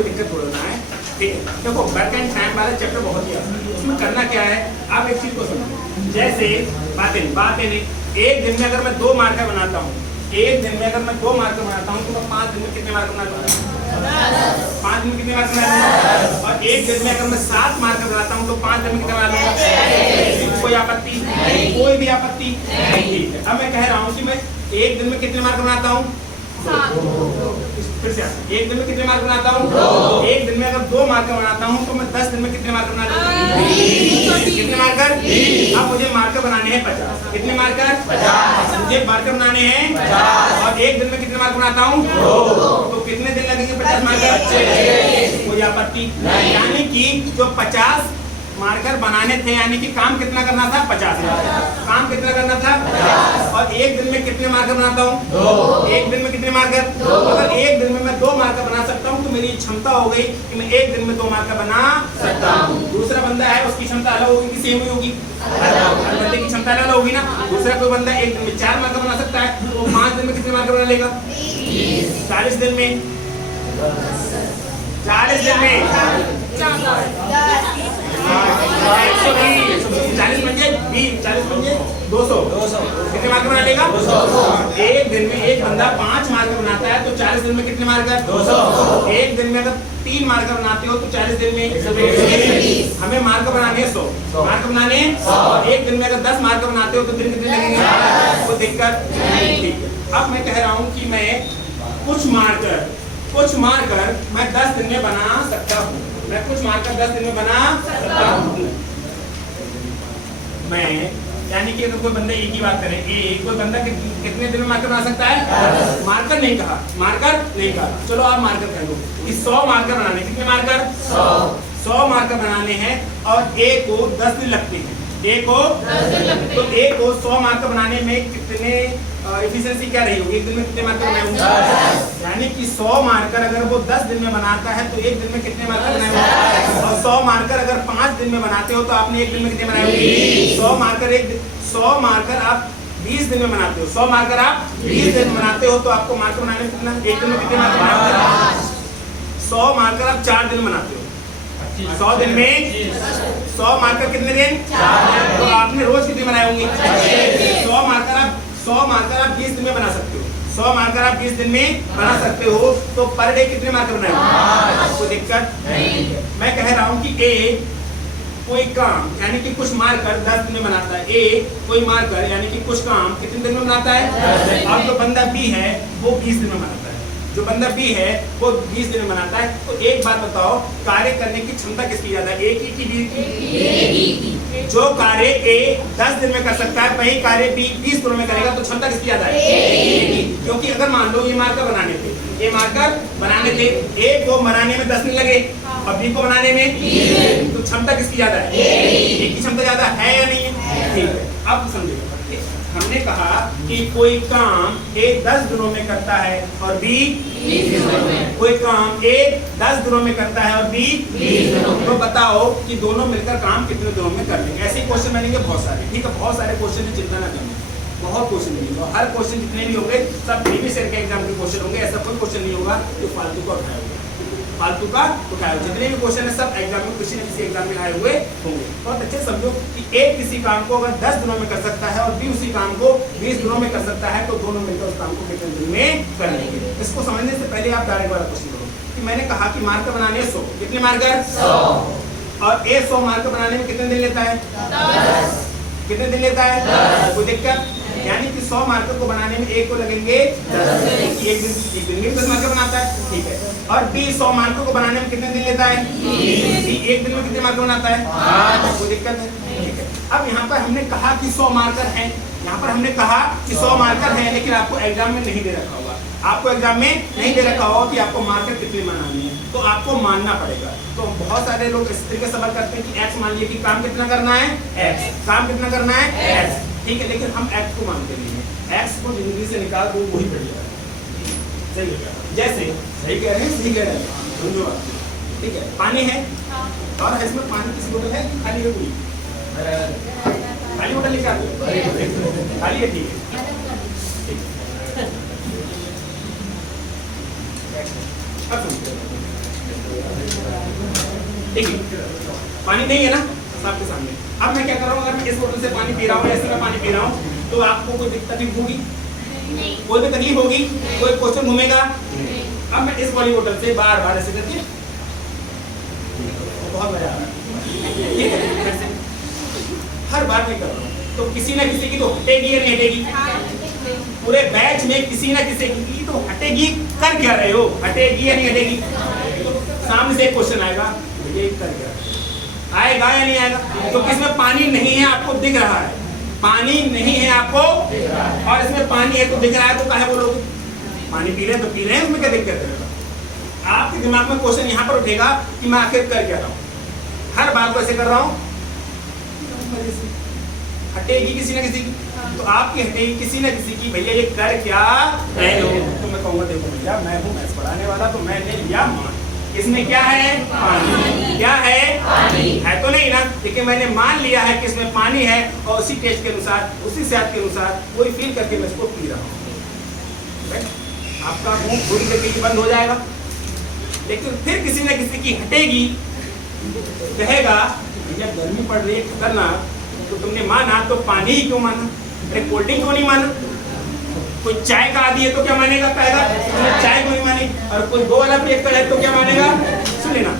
कोई दिक्कत थोड़ा है, ठीक है। देखो वर्क एंड टाइम वाला चैप्टर बहुत ही आसान है। उसमें करना क्या है, आप एक चीज को समझो। जैसे बातें नहीं, एक दिन में अगर मैं 2 मार्कर बनाता हूँ, एक दिन में अगर मैं 2 मार्कर बनाता हूँ तो मैं 5 दिन में कितने मार्कर बना लूंगा? 5 दिन में कितने मार्कर बना लूंगा? और एक दिन में अगर मैं 7 मार्कर बनाता हूँ तो 5 दिन में कितने बना लूंगा? कोई आपत्ति? कोई भी आपत्ति नहीं। अब मैं कह रहा हूँ कि मैं एक दिन में कितने मार्कर बनाता हूँ? फिर से एक दिन में कितने मार्क बनाता हूँ? एक दिन में अगर 2 मार्कर बनाता हूँ तो मैं 10 दिन में कितने मार्कर बनाता हूँ? कितने मार्कर? अब मुझे मार्कर बनाने हैं 50। कितने मार्कर? 50। मुझे मार्कर बनाने हैं 50। और एक दिन में कितने मार्कर बनाता हूँ? 2। तो कितने दिन लगेंगे 50 मार्कर? कोई आपत्ति? यानी कि जो 50 मार्कर बनाने थे, यानी कि काम कितना करना था? 50। काम कितना करना था? 50। और एक दिन में कितने मार्कर बनाता हूँ? 2। एक दिन में कितने मार्कर? 2। अगर एक दिन में मैं 2 मार्कर बना सकता हूँ तो मेरी क्षमता हो गई कि मैं एक दिन में 2 मार्कर बना सकता हूँ। दूसरा बंदा है, उसकी क्षमता अलग होगी कि सेम ही होगी? हर बंदे की क्षमता अलग होगी ना। दूसरा कोई बंदा एक दिन में 4 मार्कर बना सकता है, तो 5 दिन में कितने मार्कर बना लेगा? 40 दिन में 40 दिन में 40 बन जाए 20, 40 बन जाए 200। कितने मार्कर बना लेगा? 200। एक दिन में एक बंदा 5 मार्कर बनाता है तो 40 दिन में कितने मार्कर? 200। एक दिन में अगर 3 मार्कर बनाते हो तो 40 दिन में 120। हमें मार्कर बनाने 100 मार्कर बनाने 100। एक दिन में अगर 10 मार्कर बनाते हो तो दिन कितने लगेंगे? कोई दिक्कत नहीं। अब मैं कह रहा हूँ कि मैं कुछ मार्कर मैं 10 दिन में बना सकता हूँ। मैं कुछ मार्कर 10 दिन में बना सकता हूँ। मैं यानी कि अगर कोई बंदा एक ही बात करे, कोई बंदा कितने दिन में मार्कर बना सकता है? मार्कर नहीं कहा, चलो आप मार्कर कह दो कि 100 मार्कर बनाने। कितने मार्कर? 100 मार्कर बनाने हैं और एक को 10 दिन लगते हैं। एक को 100 मार्कर बनाने में कितने एफिशिएंसी क्या रही होगी? एक दिन में कितने मार्कर बनाएंगे? यानी कि 100 मार्कर अगर वो 10 दिन में बनाता है तो एक दिन में कितने मार्कर बनाएंगे? और 100 मार्कर अगर 5 दिन में बनाते हो तो आपने एक दिन में कितने बनाएंगे? 100 मार्कर आप 20 दिन में बनाते हो। 100 मार्कर आप 20 दिन में बनाते हो तो आपको मार्कर बनाने में कितना? एक दिन में कितने मार्कर बनाओगे? 100 मार्कर आप 4 दिन बनाते हो। 100 दिन में 100 मार्कर कितने दिन? 4 दिन। तो आपने रोज कितने बनाए होंगे? 100 मार्कर आप 20 दिन में बना सकते हो। 100 मार्कर आप 20 दिन में बना सकते हो तो पर डे कितने मार्कर बनाए? कोई दिक्कत नहीं। मैं कह रहा हूँ कि कोई काम यानी कि कुछ मार्कर 10 दिन में बनाता है। कोई मार्कर यानी कि कुछ काम कितने दिन में बनाता है? अब जो बंदा बी है वो 20 दिन में बनाता है। जो बंदा बी है वो 20 दिन में बनाता है। तो एक बात बताओ, कार्य करने की क्षमता किसकी ज्यादा है? ए की बी की? जो कार्य ए 10 दिन में कर सकता है वही कार्य बी 20 दिनों में करेगा, तो क्षमता किसकी ज्यादा है? ए। क्योंकि अगर मान लो ये मार्कर बनाने थे, ए को बनाने में 10 दिन लगे और बी को बनाने में 20 दिन, तो क्षमता किसकी ज्यादा है? ए की क्षमता ज्यादा है या नहीं है? ठीक है। अब समझिए, हमने कहा कि कोई काम ए 10 दिनों में करता है और बी 20 दिनों में। कोई काम ए 10 दिनों में करता है और बी 20 दिनों में। तो बताओ कि दोनों मिलकर काम कितने दिनों में कर लेंगे? ऐसे क्वेश्चन बनेंगे बहुत सारे। ठीक है, बहुत सारे क्वेश्चन है, चिंता ना करना। बहुत क्वेश्चन मिलेंगे, हर क्वेश्चन जितने भी होंगे सब प्रीवियस ईयर के एग्जाम के क्वेश्चन होंगे। ऐसा कोई क्वेश्चन नहीं होगा जो फालतू का उठाया होगा। जितने भी क्वेश्चन है सब एग्जाम में किसी न किसी एग्जाम में आए हुए होंगे। बहुत अच्छे समझो कि ए किसी काम को अगर 10 दिनों में कर सकता है और बी उसी काम को 20 दिनों में कर सकता है तो दोनों मिलकर उस काम को कितने दिन में कर लेंगे। इसको समझने से पहले आप डायरेक्ट वाला क्वेश्चन करो कि मैंने कहा कि मार्कर बनाने 100। कितने मार्कर? 100। और ए 100 मार्कर बनाने में कितने दिन लेता है? 10। कितने दिन लेता है? कोई दिक्कत? यानी कि 100 मार्कर को बनाने में एक को लगेंगे 10 दिन। एक दिन में 10 मार्कर बनाता है। ठीक है। और बी 100 मार्कर को बनाने में कितने दिन लेता है? एक दिन में कितने मार्कर बनाता है? 5। कोई दिक्कत है? ठीक है। अब यहाँ पर हमने कहा कि 100 मार्कर है, लेकिन आपको एग्जाम में नहीं दे रखा होगा। आपको एग्जाम में नहीं दे रखा होगा कि आपको मार्कर कितने बनानी है, तो आपको मानना पड़ेगा। तो बहुत सारे लोग इस तरीके से सवाल करते हैं कि एक्स मान लिया कि काम कितना करना है? एक्स। काम कितना करना है? एक्स। ठीक है, लेकिन हम एक्स को मानते नहीं है। एक्स को जिंदगी से निकाल दो, वही बढ़िया है। सही है? जैसे सही कह रहे हैं, समझो आप। ठीक है, पानी है और इसमें पानी किसी बोतल है कि खाली है? पूरी खाली बोतल लेके आते हो? खाली है। ठीक है, अब सुनते हैं। देखिए पानी नहीं है ना आपके सामने। अब मैं क्या कर रहा हूँ, अगर मैं इस बोतल से पानी पी रहा हूँ, ऐसे में पानी पी रहा हूँ, तो आपको कोई तकलीफ होगी? कोई भी तकलीफ होगी? कोई क्वेश्चन घूमेगा? अब मैं इस वाली बोतल से बार बार ऐसे करके, बहुत मजा आ रहा है, हर बार मैं कर रहा हूँ, तो किसी ना किसी की तो हटेगी या नहीं हटेगी? पूरे बैच में किसी ना किसी की तो हटेगी। कर क्या रहे हो? हटेगी या नहीं हटेगी? तो सामने से एक क्वेश्चन आएगा, ये कर क्या आएगा या नहीं आएगा? क्योंकि इसमें पानी नहीं है, आपको दिख रहा है, पानी नहीं है आपको, और इसमें पानी है तो दिख रहा है, तो काहे बोलोगे? पानी पी रहे हैं तो पी रहे हैं, उसमें क्या दिक्कत है? आपके दिमाग में क्वेश्चन यहाँ पर उठेगा कि मैं आखिर कर क्या रहा हूँ, हर बात को ऐसे कर रहा हूँ, हटेगी किसी न किसी की, तो आपकी हटेगी किसी न किसी की। भैया ये कर क्या रहे हो? तो मैं कहूँगा देखो भैया मैं हूँ मैथ्स पढ़ाने वाला, तो मैंने लिया मान, इसमें क्या है? पानी। क्या है? पानी है तो नहीं ना, लेकिन मैंने मान लिया है कि इसमें पानी है, और उसी टेस्ट के अनुसार, उसी सेहत के अनुसार वही फील करके मैं इसको पी रहा हूँ। आपका मुंह पूरी तरीके बंद हो जाएगा, लेकिन फिर किसी न किसी की हटेगी, कहेगा भैया गर्मी पड़ रही है खतरनाक, तो तुमने माना तो पानी ही क्यों माना? अरे कोल्ड ड्रिंक क्यों नहीं माना? कोई चाय का आदि है तो क्या मानेगा? कहेगा तुमने चाय क्यों नहीं मानी? और कोई दो वाला पेट का है तो क्या मानेगा? सुन लेना,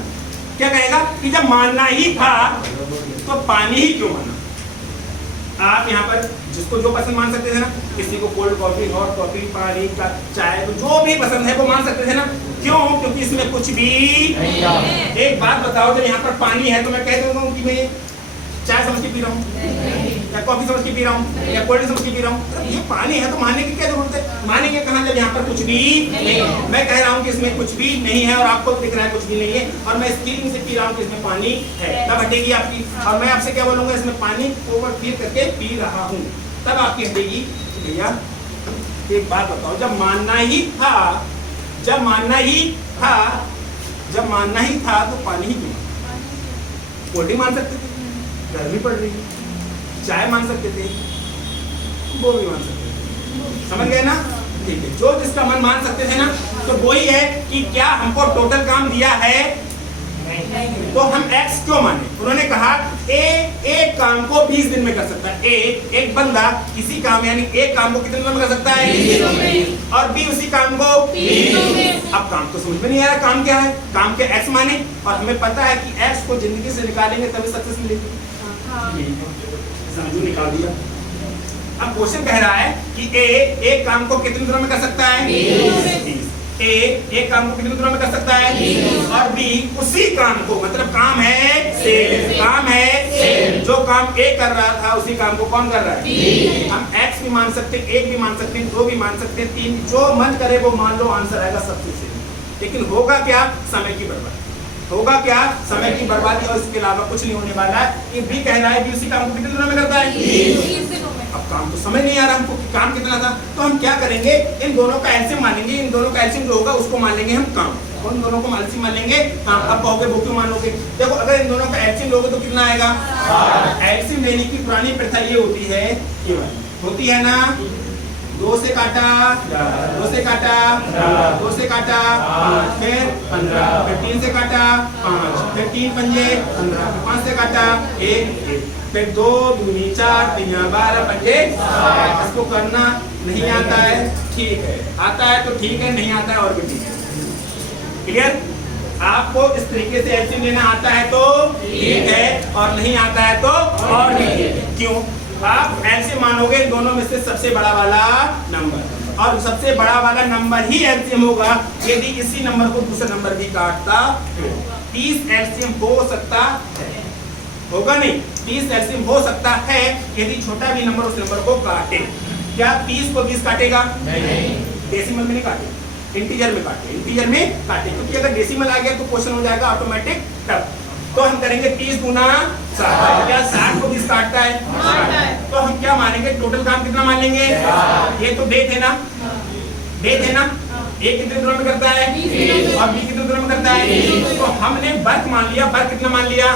क्या कहेगा कि जब मानना ही था तो पानी ही क्यों माना? आप यहाँ पर जिसको जो पसंद मान सकते थे ना, किसी को कोल्ड कॉफी, हॉट कॉफी, पानी का चाय, तो जो भी पसंद है वो मान सकते थे ना। क्यों? क्योंकि इसमें कुछ भी एक बात बताओ, जब यहाँ पर पानी है तो मैं कह दूंगा कि मैं चाय समझ के पी रहा हूँ, या कॉफी समझ के पी रहा हूँ, या कोल्ड ड्रिंक समझ के पी रहा हूँ। ये पानी है तो मानने की क्या जरूरत है? मानेंगे कहाँ जब यहाँ पर कुछ भी नहीं। मैं कह रहा हूँ कि इसमें कुछ भी नहीं है, और आपको दिख रहा है कुछ भी नहीं है, और मैं इस फीलिंग से पी रहा हूँ कि इसमें पानी है, तब हटेगी आपकी। और मैं आपसे क्या बोलूँगा, इसमें पानी ओवर फील करके पी रहा हूँ, तब आपकी हटेगी। भैया एक बात बताओ, जब मानना ही था, जब मानना ही था, जब मानना ही था तो पानी ही क्यों? कोल्ड ड्रिंक मान सकते थे, गर्मी पड़ रही है, चाय मान सकते थे, वो भी मान सकते थे, समझ गए ना? ठीक है, जो जिसका मन मान सकते थे ना, तो वही है कि क्या हमको टोटल काम दिया है? तो हम x क्यों माने? उन्होंने कहा ए एक काम को 20 दिन में कर सकता है। एक बंदा किसी काम यानी एक काम को कितने दिन में कर सकता है? 20 दिन में। और बी उसी काम को 20 दिन में। अब काम तो समझ में नहीं आ रहा, काम क्या है? काम के x माने, और हमें पता है कि x को जिंदगी से निकालेंगे तभी सक्सेस मिलेगी। समझो, निकाल दिया। अब क्वेश्चन कह रहा है कि ए एक काम को कितने दिनों में कर सकता है? 20। ए एक काम को कितने दिनों में कर सकता है? 20। और बी उसी काम को, मतलब काम है सेम, काम है सेम, जो काम ए कर रहा था उसी काम को कौन कर रहा है? 20। हम एक्स भी मान सकते हैं, एक भी मान सकते हैं, दो भी मान सकते हैं, तीन, जो मन करे वो मान लो, आंसर आएगा सबसे सेम। लेकिन होगा क्या? समय की बर्बादी। होगा क्या? समय की बर्बादी, और इसके अलावा कुछ नहीं होने वाला है। ये भी कह रहा है कि उसी काम को कितने दिनों में करता है? 20 दिनों में। अब काम तो समझ नहीं आ रहा हमको कि काम कितना था, तो हम क्या करेंगे? इन दोनों का एलसीएम मानेंगे, इन दोनों का एलसीएम जो होगा उसको मान लेंगे हम काम, और इन दोनों को एलसीएम मान लेंगे काम। अब कहोगे वो क्यों मानोगे? देखो अगर इन दोनों का एलसीएम लोगे तो कितना आएगा? एलसीएम लेने की पुरानी प्रथा ये होती है, ये होती है ना, 2 से काटा, 2 से काटा, 2 से काटा, फिर 15, फिर 3 से काटा 5, फिर 3 पंजे 15, फिर 5 से काटा 1, फिर 2 दूनी 4, 3 12 पंजे। इसको करना नहीं आता है, ठीक है, आता है तो ठीक है, नहीं आता है और भी ठीक है। क्लियर? आपको इस तरीके से एलसीएम लेना आता है तो ठीक है, और नहीं आता है तो और भी ठीक है। क्यों? आप एलसीएम मानोगे दोनों में से सबसे बड़ा वाला नंबर, और सबसे बड़ा वाला नंबर ही एलसीएम होगा यदि इसी नंबर को दूसरा नंबर भी काटता है। 30 एलसीएम हो सकता है, होगा नहीं? 30 एलसीएम हो सकता है यदि छोटा भी नंबर उस नंबर को काटे। क्या 30 को 20 काटेगा? नहीं। डेसिमल में नहीं काटे, इंटीजर में काटे, इंटीजर में काटे, क्योंकि अगर डेसिमल आ गया तो क्वेश्चन हो जाएगा ऑटोमेटिक टफ। तो हम करेंगे 30 गुना 60। क्या 60 को 20 काटता है? तो हम क्या मानेंगे? टोटल काम कितना मान लेंगे? ये तो डेट है ना, डेट है ना, ए कितने दिनों में करता है? और बी कितने दिनों में करता है? तो हमने बर्थ मान लिया, बर्थ कितना मान लिया?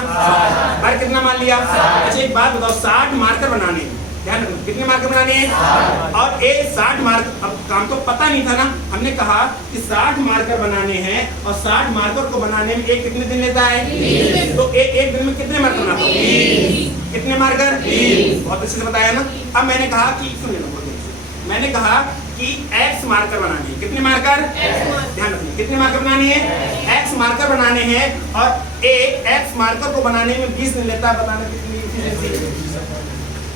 बर्थ कितना मान लिया? अच्छा एक बात बताओ, 60 मार्कर बनाने ध्यान रखना, कितने मार्कर बनाने हैं? और ए 60 मार्क, अब काम तो पता नहीं था ना, हमने कहा कि 60 मार्कर बनाने हैं और 60 मार्कर को बनाने में एक कितने दिन लेता है? तो एक दिन में कितने मार्कर बनाता हूँ? कितने मार्कर? बहुत अच्छे से बताया ना। अब मैंने कहा कि सुन लेना, मैंने कहा कि x मार्कर बनाने हैं, कितने मार्कर? ध्यान रखना, कितने मार्कर बनाने हैं? x मार्कर बनाने हैं और ए x मार्कर को बनाने में 20 दिन लेता है। बताना कितनी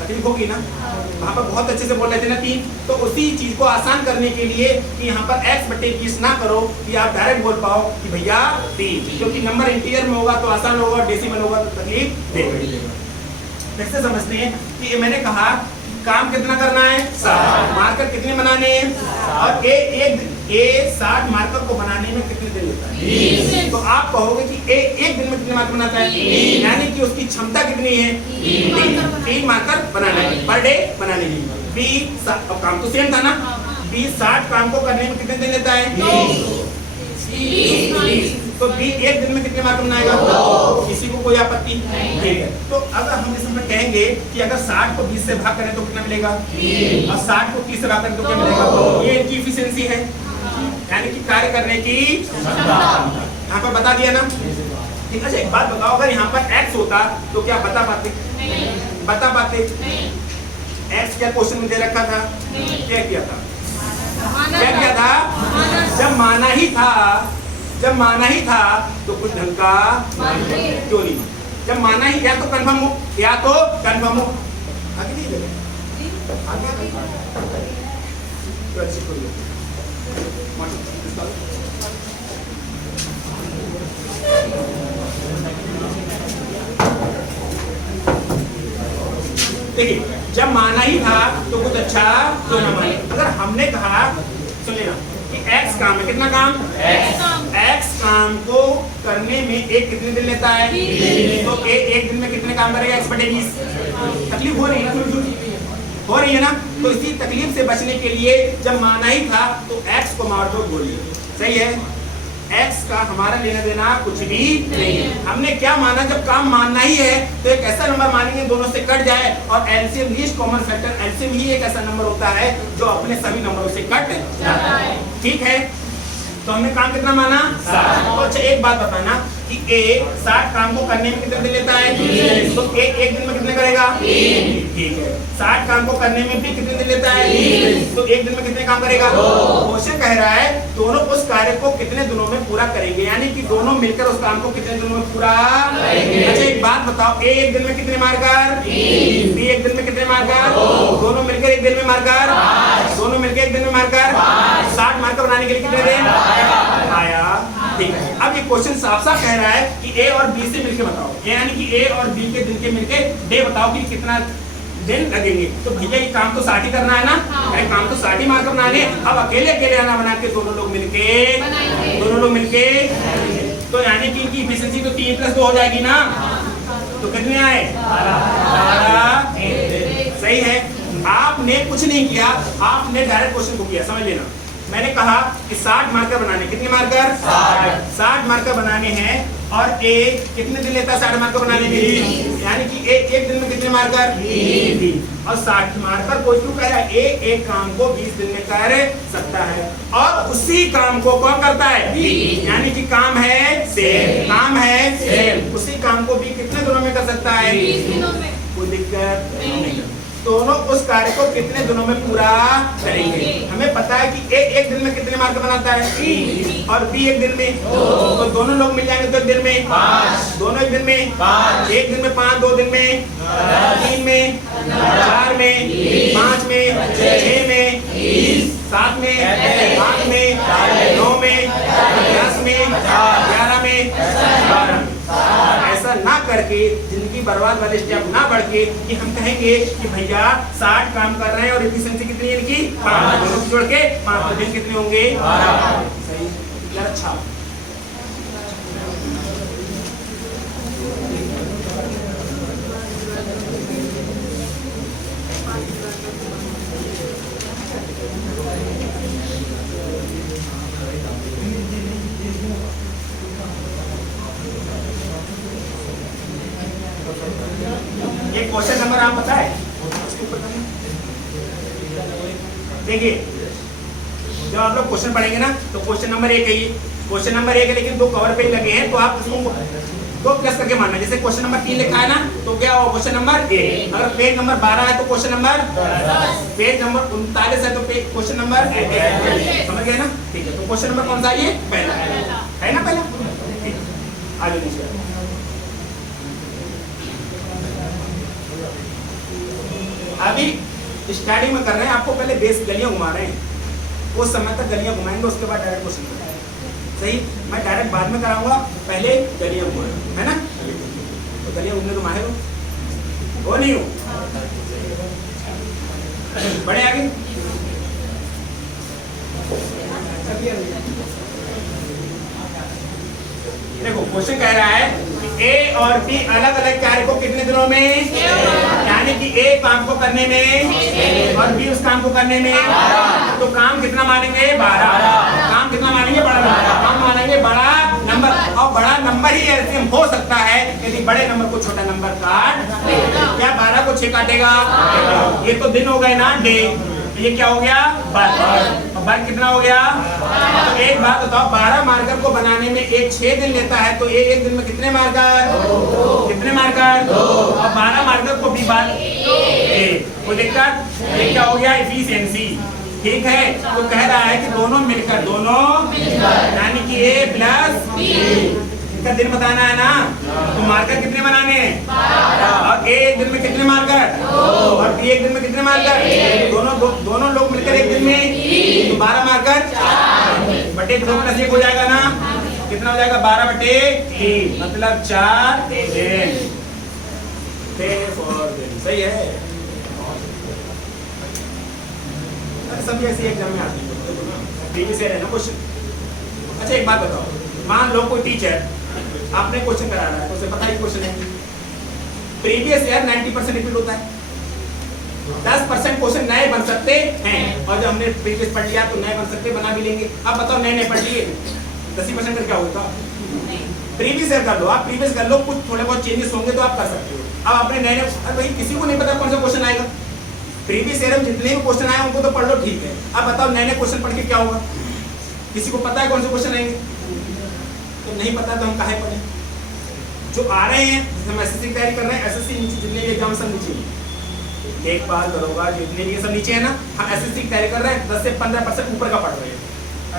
तकलीफ होगी ना? वहाँ पर बहुत अच्छे से बोल रहे थे ना 3, तो उसी चीज को आसान करने के लिए कि यहाँ पर x बटे 20 ना करो, कि आप डायरेक्ट बोल पाओ कि भैया 3, क्योंकि नंबर इंटीजर में होगा तो आसान होगा, डेसिमल होगा तो तकलीफ देगा। कैसे समझते हैं कि मैंने कहा काम कितना करना है? 60 मार्कर कितने बनाने हैं? और ए 60 मार्कर को बनाने में कितने दिन लेता है? तो आप कहोगे कि एक दिन में कितने मार्कर बनाता है? यानी कि उसकी क्षमता कितनी है? 3 मार्कर बनाना है पर डे बनाने में। बी, अब काम तो सेम था ना, बी 60 काम को करने में कितने दिन लेता है? 20। तो बी एक दिन में कितने मार्कर बनाएगा? किसी को कोई आपत्ति? ठीक है। तो अगर हम इस समय कहेंगे कि अगर 60 को 20 से भाग करें तो कितना मिलेगा? और 60 को 30 से भाग करें तो क्या मिलेगा? ये इनकी इफिशिएंसी है, यानी कि कार्य करने की यहाँ पर बता दिया ना। ठीक है। एक बात बताओ, अगर यहाँ पर x होता तो क्या बता पाते? बता पाते? x क्या क्वेश्चन में दे रखा था? क्या किया था? क्या किया था? जब माना ही था तो कुछ ढंग का क्यों नहीं? जब माना ही, या तो कंफर्म हो या तो कंफर्म हो। आगे नहीं आगे तो अच्छी कोई देखिए, जब माना ही था तो कुछ अच्छा क्यों ना माने। अगर हमने कहा, सुन लेना, कि x काम है, कितना काम? x काम को करने में एक कितने दिन लेता है? तो एक दिन में कितने काम करेगा? x बटे 20। तकलीफ हो रही है ना? हो रही है ना? तो इसी तकलीफ से बचने के लिए जब माना ही था तो x को मार दो, बोलिए सही है। x का हमारा लेना देना कुछ भी नहीं है। हमने क्या माना? जब काम मानना ही है तो एक ऐसा नंबर मानेंगे दोनों से कट जाए, और LCM least common factor LCM ही एक ऐसा नंबर होता है जो अपने सभी नंबरों से कट जाता है। ठीक है। तो हमने काम कितना माना? 60। तो अच्छा एक बात बताना कि ए 60 काम को करने में कितने दिन लेता है? तो एक दिन में कितने करेगा? ठीक है। 60 काम को करने में भी कितने दिन लेता है? तो एक दिन में कितने काम करेगा? क्वेश्चन कह रहा है दोनों उस कार्य को कितने दिनों में पूरा करेंगे, यानी कि दोनों मिलकर उस काम को कितने दिनों में पूरा करेंगे। अच्छा एक बात बताओ, ए एक दिन में कितने मार्कर? बी एक दिन में कितने मार्कर? दोनों मिलकर एक दिन में मार्कर? दोनों मिलकर एक दिन में मार्कर? 60 मार्कर बनाने के लिए कितने दिन आया? ठीक है। अब ये क्वेश्चन साफ साफ कह रहा है कि ए और बी से मिलके बताओ, यानी कि ए और बी के दिन के मिलके डे बताओ कि कितना दिन लगेंगे। तो भैया ये काम तो 60 ही करना है ना? अरे काम तो 60 ही मार्कर बनाने। अब अकेले अकेले आना बना के दोनों लोग मिलके तो यानी कि इनकी इफिशिएंसी तो 3+2 हो जाएगी ना? तो कितने आए? 12। सही है। आपने कुछ नहीं किया, आपने डायरेक्ट क्वेश्चन को किया। समझ लेना, मैंने कहा कि 60 मार्कर बनाने, कितने मार्कर? 60 मार्कर बनाने हैं और ए कितने दिन लेता है 60 मार्कर बनाने में? यानी कि एक दिन में कितने मार्कर? 20। और 60 मार्कर को क्यों कह रहा है? एक काम को 20 दिन में कर सकता है, और उसी काम को कौन करता है? यानी कि काम है सेम। उसी काम को भी कितने दिनों में कर सकता है? 20 दिनों में। कोई दिक्कत नहीं। दोनों उस कार्य को कितने दिनों में पूरा करेंगे। हमें पता है कि ए एक दिन में कितने मार्कर बनाता है और बी एक दिन में, तो दोनों लोग मिल जाएंगे तो एक दिन में 5, दोनों एक दिन में 5, एक दिन में 5, 2 दिन में 3 में 4 में 5 में 6 में 7 में 8 में 9 में 10 में 11 में 12 में। ऐसा ना करके जिंदगी बर्बाद वाले स्टेप ना बढ़ के कि हम कहेंगे कि भैया 60 काम कर रहे हैं और एफिशिएंसी कितनी है इनकी 5, दोनों जोड़ के 5 दिन कितने होंगे? 12। सही। अच्छा क्वेश्चन नंबर आप पता है? इसके ऊपर करना। देखिए जब आप लोग क्वेश्चन पढ़ेंगे ना तो क्वेश्चन नंबर 1 है ये, क्वेश्चन नंबर 1 है लेकिन 2 कवर पेज लगे हैं, तो आप इसको 2 प्लस करके मानना। जैसे क्वेश्चन नंबर 3 लिखा है ना तो क्या होगा क्वेश्चन नंबर 1। अगर पेज नंबर 12 है तो क्वेश्चन नंबर 10, पेज नंबर 39 है तो क्वेश्चन नंबर 1। समझ गए ना? ठीक है, तो क्वेश्चन नंबर कौन सा है? ये पहला है ना, पहला। ठीक, आगे नीचे अभी स्टार्टिंग में कर रहे हैं, आपको पहले बेस गलियां घुमा रहे हैं, उस समय तक गलियां घुमाएंगे, उसके बाद डायरेक्ट क्वेश्चन करेंगे। सही, मैं डायरेक्ट बाद में कराऊंगा, पहले गलियां घुमाएं, है ना? तो गलियां घूमने तो माहिर हो नहीं हो? बढ़े आगे। देखो क्वेश्चन कह रहा है ए और बी अलग अलग कार्य को कितने दिनों में, यानी कि ए काम को करने में और बी उस काम को करने में, तो काम कितना मानेंगे? 12। काम कितना मानेंगे? बड़ा नंबर। काम मानेंगे बड़ा नंबर, और बड़ा नंबर ही ऐसे हो सकता है यदि बड़े नंबर को छोटा नंबर काट, क्या 12 को 6 काटेगा? ये तो दिन हो गए ना, डे। ये क्या हो गया? बार कितना हो गया? तो एक बात बताओ, 12 मार्कर को बनाने में एक 6 दिन लेता है, तो ये एक दिन में कितने मार्कर? कितने मार्कर? और 12 मार्कर को भी बार कोई दिक्कत? ये क्या हो गया? एफिशिएंसी। ठीक है, तो कह रहा है कि दोनों मिलकर, यानी कि ए प्लस बी का दिन बताना है ना, तो मार्कर कितने बनाने हैं? और ए एक दिन में कितने मार्कर? और बी एक दिन में कितने मार्कर? दोनों लोग मिलकर एक दिन में, तो 12 मार्कर बटे 2 प्लस 1 हो जाएगा ना, कितना हो जाएगा? 12 बटे 3, मतलब 4 दिन। सही है, सब ऐसे एग्जाम में आती है, प्रीवियस ईयर है ना क्वेश्चन। अच्छा एक बात बताओ, मान लो कोई टीचर आपने क्वेश्चन करा रहा है, तो उसे पता ही क्वेश्चन है, प्रीवियस ईयर 90% रिपीट होता है, 10% क्वेश्चन नए बन सकते हैं, और जब हमने प्रीवियस पढ़ लिया तो नए बन सकते, बना भी लेंगे। अब बताओ नए पढ़ लिए 10% का क्या होगा? प्रीवियस ईयर कर लो, आप प्रीवियस कर लो, कुछ थोड़े बहुत चेंजेस होंगे तो आप कर सकते हो। अब अपने नए भाई किसी को नहीं पता कौन सा क्वेश्चन आएगा, प्रीवियस ईयर में जितने भी क्वेश्चन आए उनको तो पढ़ लो, ठीक है। अब बताओ नए क्वेश्चन पढ़ के क्या होगा? किसी को पता है कौन से क्वेश्चन आएंगे? तो नहीं पता तो हम काहे पढ़े? जो आ रहे हैं, हम एसएससी की तैयारी कर रहे हैं, एसएससी नीचे जितने भी एग्जाम सब नीचे, लेखपाल दरोगा जितने भी सब नीचे है ना, हम एसएससी की तैयारी कर रहे हैं, 10 से 15% ऊपर का पढ़ रहे हैं,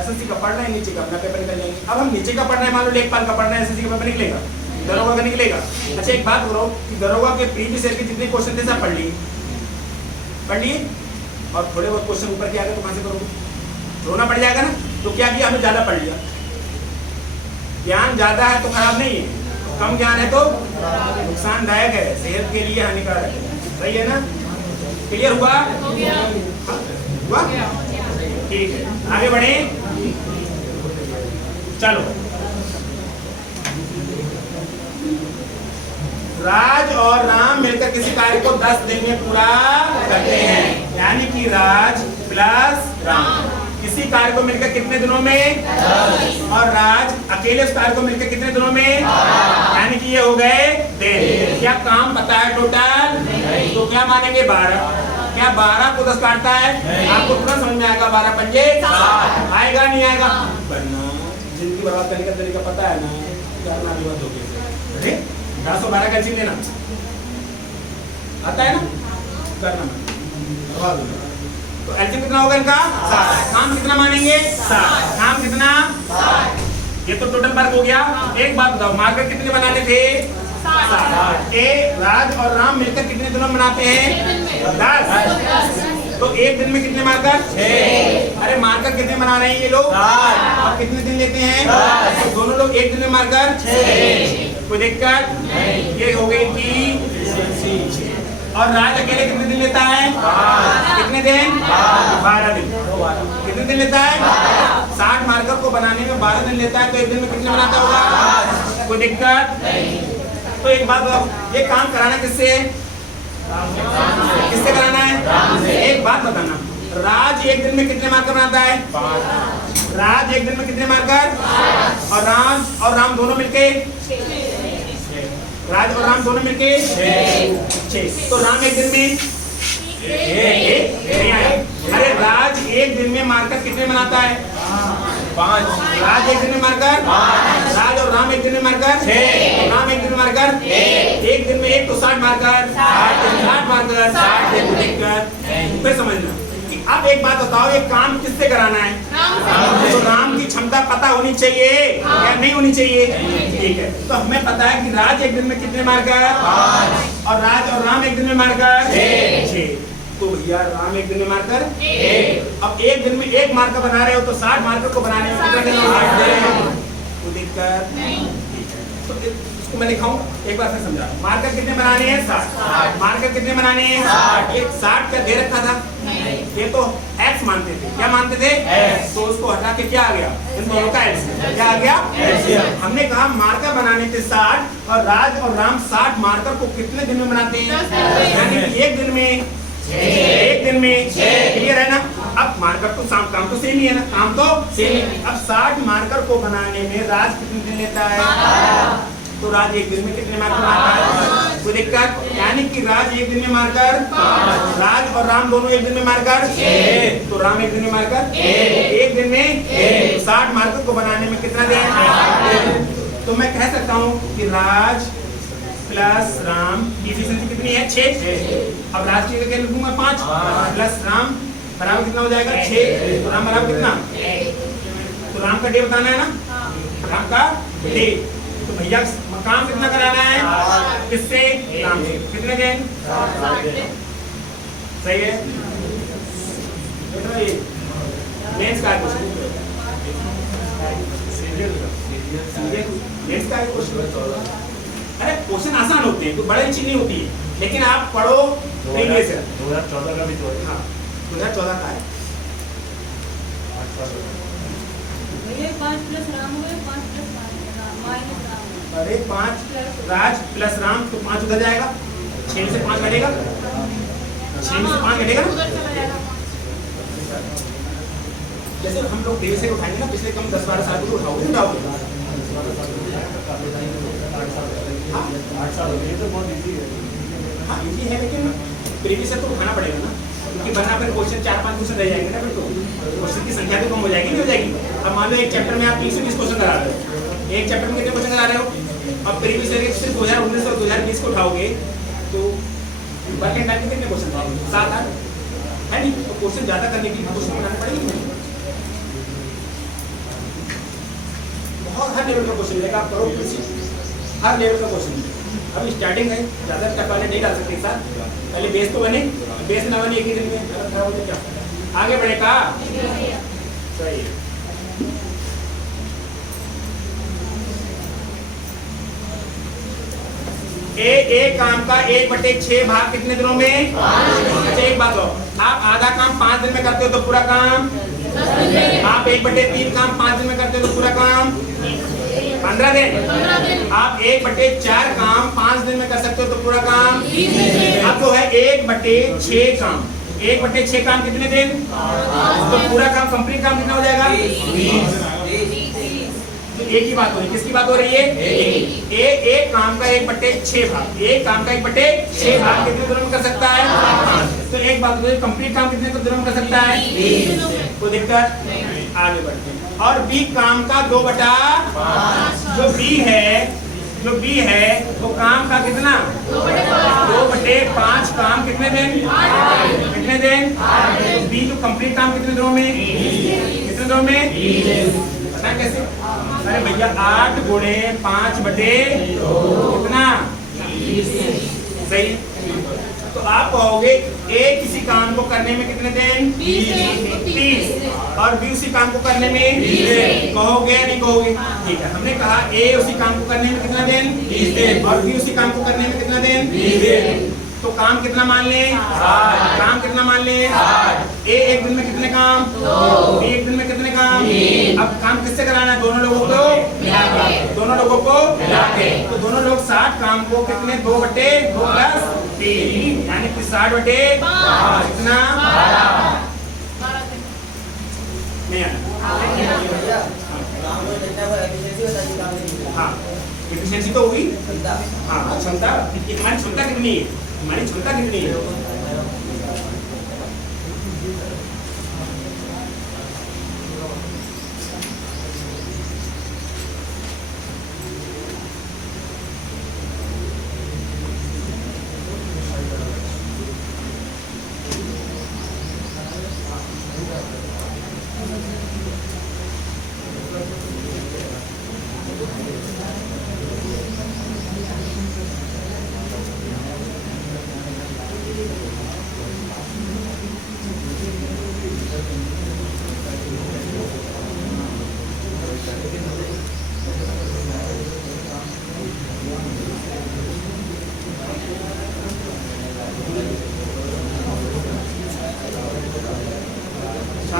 एसएससी का पढ़ रहे हैं, नीचे का अपना पेपर निकल जाएंगे। अब हम नीचे का पढ़ रहे हैं, मान लो लेखपाल का पढ़ रहे हैं, एसएससी का पेपर निकलेगा, दरोगा का निकलेगा। अच्छा एक बात करो कि दरोगा के प्रीवियस ईयर के जितने क्वेश्चन थे सब पढ़ लिए, और थोड़े बहुत क्वेश्चन ऊपर के आ गए तो कहां से करोगे? रोना पड़ जाएगा ना। तो क्या किया, हमने ज्यादा पढ़ लिया, ज्ञान ज्यादा है तो खराब नहीं है, कम ज्ञान है तो नुकसानदायक है, सेहत के लिए हानिकारक है। सही है ना? क्लियर हुआ? हुआ? ठीक है, आगे बढ़े। चलो, राज और राम मिलकर किसी कार्य को 10 दिन में पूरा करते हैं, यानी कि राज प्लस राम किसी कार्य को मिलकर कितने दिनों में, और राज अकेले उस कार्य को मिलकर कितने दिनों में, यानी कि ये हो गए दिन। क्या काम पता है टोटल? तो क्या मानेंगे? 12। क्या 12 को 10 काटता है? आपको तुरंत समझ में आएगा, 12 पंजे 60 आएगा, नहीं आएगा? वरना जिंदगी बर्बाद करने का तरीका पता है ना, करना भी मत होगी। 1012 का चिन्ह लेना आता है ना, करना मत। तो एलसीएम कितना होगा इनका? 7। काम कितना मानेंगे? 7। काम कितना? 7। ये तो टोटल वर्क हो गया। एक बात बताओ, मार्कर कितने बनाने थे? 7। ए राज और राम मिलकर कितने दिनों में बनाते हैं? 10। तो एक दिन में कितने मार्कर? 6। अरे मार्कर कितने बना रहे हैं ये लोग? 7। और कितने दिन लेते हैं? 10। तो दोनों लोग एक दिन में मार्कर 6। कोई दिक्कत? ये हो गई थी। और राज अकेले कितने दिन लेता है? कितने दिन? 12 दिन। कितने दिन लेता है? 60 मार्कर को बनाने में 12 दिन लेता है, तो एक दिन में कितने बनाता होगा? कोई दिक्कत? तो एक बात बताओ, ये काम कराना किससे है? किससे कराना है? एक बात बताना, राज एक दिन में कितने मार्कर बनाता है? राज एक दिन में कितने मार्कर? और राम दोनों मिलके, राज और राम दोनों मिलके 6। तो राम एक दिन में नहीं आया। अरे राज एक दिन में मार्कर कितने बनाता है? 5। राज एक दिन में मार्कर 5। राज और राम एक दिन में मार्कर 6। राम एक दिन में मार्कर एक दिन में 1 तो 60 मार्कर 60 मार्कर 60 दिन दिक्कत। फिर समझना कि अब एक बात बताओ, ये काम किससे कराना है? तो राम की क्षमता पता होनी चाहिए या नहीं होनी चाहिए? ठीक है, तो हमें पता है कि राज एक दिन में कितने मार्कर 5 और राज और राम एक दिन में मार्कर 6। तो भैया राम एक दिन में मार्कर 1। अब एक दिन में 1 मार्कर बना रहे हो तो 60 मार्कर को बनाने में कितना दिन लगेगा? कोई दिक्कत नहीं। तो इसको मैं लिखाऊं, एक बार फिर समझा। मार्कर कितने बनाने हैं? 60। मार्कर कितने बनाने हैं? 60। एक 60 का दे रखा था, ये तो x मानते थे। क्या मानते थे? x। तो उसको हटा के क्या आ गया? इन दोनों का एलसीएम। क्या आ गया? एलसीएम। हमने कहा मार्कर बनाने थे 60 और राज और राम 60 मार्कर को कितने दिन में बनाते हैं? यानी कि एक दिन में क्लियर है ना? अब मार्कर तो काम तो सेम ही है ना, काम तो सेम ही। अब 60 मार्कर को बनाने में राज कितने दिन लेता है? तो राज एक दिन में कितने मार्कर बनाता है? कोई दिक्कत? यानी कि राज एक दिन में मार्कर 5, राज और राम दोनों एक दिन में मार्कर 6। तो राम एक दिन में मार्कर एक दिन में 60 मार्कर को बनाने में कितना दिन? तो मैं कह सकता हूँ कि राज प्लस राम की एफिशिएंसी कितनी है? 6। अब राज की जगह लिखूंगा 5 प्लस राम बराबर कितना हो जाएगा? 6। तो राम बराबर कितना? तो राम का डे बताना है ना, राम का डे। तो भैया काम कितना कराना है? किससे? राम से। कितने दिन? सही है। मेंस का क्वेश्चन, मेंस का क्वेश्चन। अरे क्वेश्चन आसान होते हैं, कोई बड़ी चीज नहीं होती है, लेकिन आप पढ़ो प्रीवियस ईयर 2014 का भी तो है। हाँ 2014 का है। 5 प्लस राम हो गए, 5 प्लस माइनस राम। अरे 5 राज प्लस राम तो 5 उधर जाएगा, 6 से 5 घटेगा, 6 से 5 घटेगा ना। जैसे हम लोग देर से उठाएंगे ना, पिछले कम 10-12 साल को उठाओगे उठाओगे। हाँ इजी है, लेकिन प्रीवियस तो उठाना पड़ेगा ना, क्योंकि वरना फिर क्वेश्चन 4-5 क्वेश्चन रह जाएंगे ना, फिर तो क्वेश्चन की संख्या तो कम हो जाएगी, नहीं हो जाएगी। अब मान लो एक चैप्टर में आप 320 क्वेश्चन करा रहे हो, एक चैप्टर में कितने क्वेश्चन करा रहे हो? अब प्रीवियस ईयर सिर्फ 2019 और 2020 को उठाओगे तो वर्किंग टाइम में कितने क्वेश्चन पाओगे? 7-8 है नहीं? तो क्वेश्चन ज्यादा करने की क्वेश्चन बनाने पड़ेगी। बहुत हर लेवल का क्वेश्चन मिलेगा, आप करो हर लेवल का क्वेश्चन। अभी स्टार्टिंग है, ज़्यादा टफ वाले नहीं डाल सकते एक साथ, पहले बेस तो बने, बेस ना बने एक ही दिन में अगर खराब हो तो क्या आगे बढ़ेगा? सही है। एक काम का 1/6 भाग कितने दिनों में? 5। अच्छा एक बात हो, आप आधा काम 5 दिन में करते हो तो पूरा काम 10 दिन। आप 1/3 काम 5 दिन में करते हो तो पूरा काम 15 दिन। आप 1/4 काम 5 दिन में कर सकते हो तो पूरा काम 20 दिन। अब जो है 1/6 काम, 1/6 काम कितने दिन? तो पूरा काम कंप्लीट काम कितना हो जाएगा? 20। एक ही बात हो रही है, किसकी बात हो रही है? एक काम का 1/6 भाग, एक काम का 1/6 भाग कितने दिनों में कर सकता है? 5। तो एक बात हो, कंप्लीट काम कितने दिनों में कर सकता है? 20। कोई दिक्कत? आगे बढ़ते हैं। और बी काम का 2/5। जो बी है वो काम का कितना? 2/5 काम कितने दिन? कितने दिन? तो बी जो कंप्लीट काम कितने दिनों में? कितने दिनों में? पता कैसे? अरे भैया 8 गुणे 5/2 कितना? सही। तो आप कहोगे ए किसी काम को करने में कितने दिन? 30। और बी उसी काम को करने में 20। कहोगे या नहीं कहोगे? ठीक है, हमने कहा ए उसी काम को करने में कितना दिन? 20 दिन। और बी उसी काम को करने में कितना दिन? 20 दिन। तो काम कितना मान लें? 8। काम कितना मान लें? 8। ए एक दिन में कितने काम? 2। बी एक दिन में कितने काम? 3। अब काम किससे कराना है? दोनों लोगों को मिला के। दोनों लोगों को मिला के। तो दोनों लोग 60 काम को कितने? 2/2 प्लस 3 यानी कि 60/5 कितना? 12 दिन। नहीं आना। हाँ एफिशिएंसी तो हुई। हाँ क्षमता, हमारी क्षमता कितनी है? हमारी क्षमता कितनी है?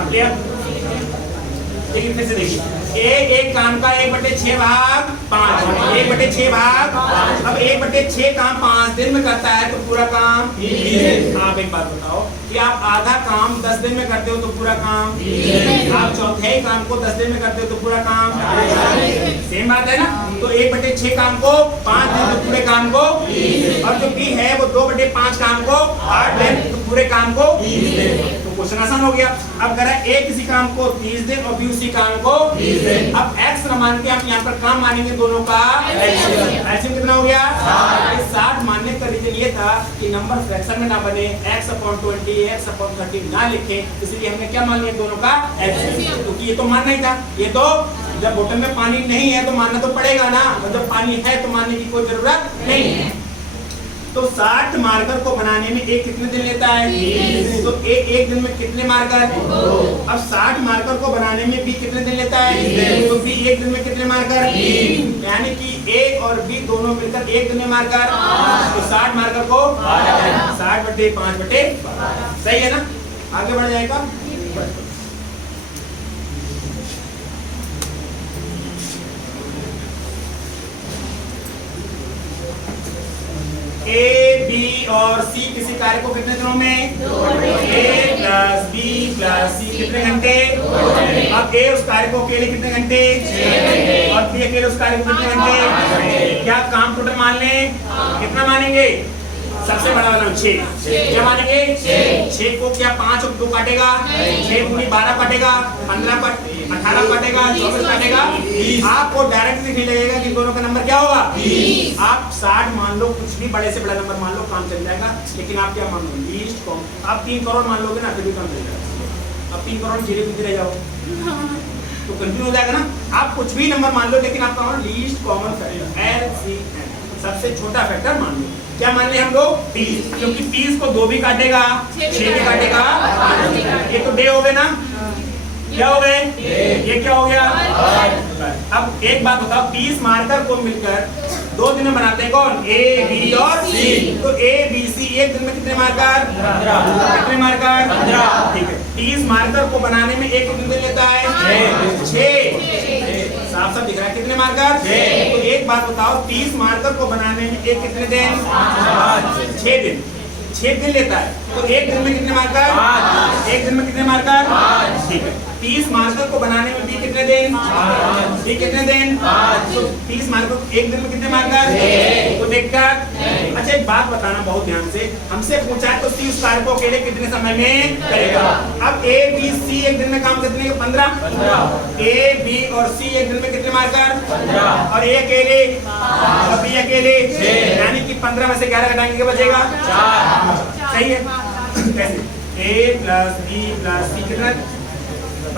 क्लियर? लेकिन फिर से देखिए एक काम का 1/6 भाग 5, 1/6 भाग। अब 1/6 काम 5 दिन में करता है तो पूरा काम। आप एक बात बताओ कि आप आधा काम 10 दिन में करते हो तो पूरा काम, आप चौथाई काम को 10 दिन में करते हो तो पूरा काम। सेम बात है ना? तो 1/6 काम को 5 दिन तो पूरे काम को, और जो बी है वो 2/5 काम को 8 दिन तो पूरे काम को। तो क्वेश्चन आसान हो गया। अब करा ए किसी काम को 30 दिन और बी उसी काम को 30 दिन। अब एक्स न मान के हम यहाँ पर काम मानेंगे दोनों का एलसीएम कितना हो गया 60। मानने का रीजन ये था कि नंबर फ्रैक्शन में ना बने, x/20 x/30 ना लिखे, इसलिए हमने क्या मान लिया दोनों का एलसीएम। क्योंकि ये तो मानना ही था, ये तो जब बोतल में पानी नहीं है तो मानना तो पड़ेगा ना, और जब पानी है तो मानने की कोई जरूरत नहीं है। तो 60 मार्कर को बनाने में एक कितने दिन लेता है? तो एक दिन में कितने मार्कर? अब 60 मार्कर को बनाने में बी कितने दिन लेता है? तो बी एक दिन में कितने मार्कर? यानी कि ए और बी दोनों मिलकर एक दिन में मार्कर। तो 60 मार्कर को 60/5/12 सही है ना? आगे बढ़ जाएगा। ए बी और सी किसी कार्य को कितने दिनों में? ए प्लस बी प्लस सी कितने घंटे? अब ए उस कार्य को अकेले कितने घंटे? और बी अकेले उस कार्य को कितने घंटे? क्या काम टोटल मान लें? कितना मानेंगे? सबसे बड़ा वाला 6 क्या मानेंगे? 6 को क्या 5 और 2 काटेगा? 6 दूनी 12 काटेगा, 15 का 18 काटेगा, 24 काटेगा। आपको डायरेक्ट दिखने लगेगा कि दोनों का नंबर क्या होगा? आप 60 मान लो, कुछ भी बड़े से बड़ा नंबर मान लो, काम चल जाएगा। लेकिन आप क्या मान लो? Least common. आप 3 करोड़ मान लोगे ना, फिर भी काम चल जाएगा। अब 3 करोड़ जीरो भी रह जाओ तो कंफ्यूज हो जाएगा ना। आप कुछ भी नंबर मान लो, लेकिन आपका लीस्ट कॉमन फैक्टर LCM, सबसे छोटा फैक्टर मान लो। क्या मान ले हम लोग? 30, क्योंकि 30 को 2 भी काटेगा, 6 भी काटेगा। ये तो डे हो गए ना, क्या हो गए? ये क्या हो गया? अब एक बात बताओ, 30 मार्कर को मिलकर 2 दिन में बनाते हैं कौन? ए बी और सी। तो ए बी सी एक दिन में कितने मार्कर? कितने मार्कर? 15। ठीक है। 30 मार्कर को बनाने में एक दिन लेता है 6। साफ साफ दिख रहा है कितने मार्कर? 6। तो एक बात बताओ, 30 मार्कर को बनाने में एक कितने दिन? 6 दिन। 6 दिन लेता है। तो एक दिन में कितने मार्कर? एक दिन में कितने मार्कर? ठीक है। 30 मार्कर को बनाने में भी कितने दिन? भी कितने दिन? तो 30 मार्कर एक दिन में कितने मार्कर? तो देखकर अच्छा एक बात बताना बहुत ध्यान से, हमसे पूछा है तो सी उस कार्य को अकेले कितने समय में करेगा? अब ए बी सी एक दिन में काम कितने? 15। ए बी और सी एक दिन में कितने मार्कर? 15। और ए अकेले और बी अकेले, यानी कि 15 में से 11 घटाएंगे क्या बचेगा? 4। सही है? कैसे? ए प्लस बी प्लस सी कितना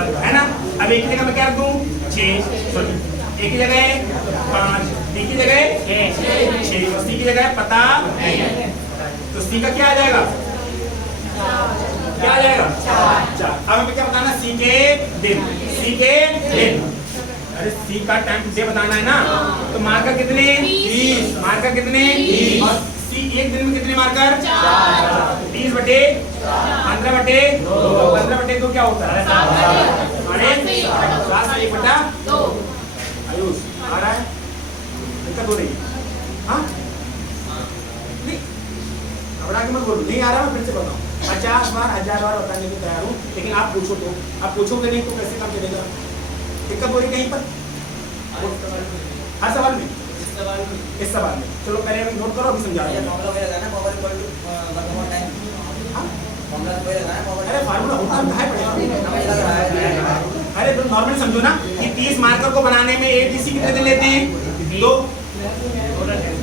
है ना? अब एक की जगह मैं क्या रख दूं? 6। सॉरी, एक की जगह 5, बी की जगह 6 और सी की जगह पता नहीं है। तो सी का क्या आ जाएगा? क्या आ जाएगा? 4। अब हमें क्या बताना? सी के दिन। सी के दिन। अरे सी का टाइम डे बताना है ना। तो मार्कर कितने? 30। मार्कर कितने? 30। और सी एक दिन में कितने मार्कर? 4। 30/15/2। 15/2 क्या होता है? 7/1/2। आयुष आ रहा है? दिक्कत हो रही है? हाँ नहीं, घबरा के मत बोलो, नहीं आ रहा मैं फिर से बताऊँ। 50 बार 1000 बार बताने को तैयार हूँ, लेकिन आप पूछो तो। आप पूछोगे नहीं तो कैसे काम चलेगा? दिक्कत हो रही कहीं पर? हर सवाल में? इस सवाल में चलो पहले हम नोट करो, अभी समझा रहे हैं। अरे फार्मूला होता है पड़ेगा। अरे तो नॉर्मल समझो ना कि 30 मार्कर को बनाने में एबीसी कितने दिन लेते हैं? 2।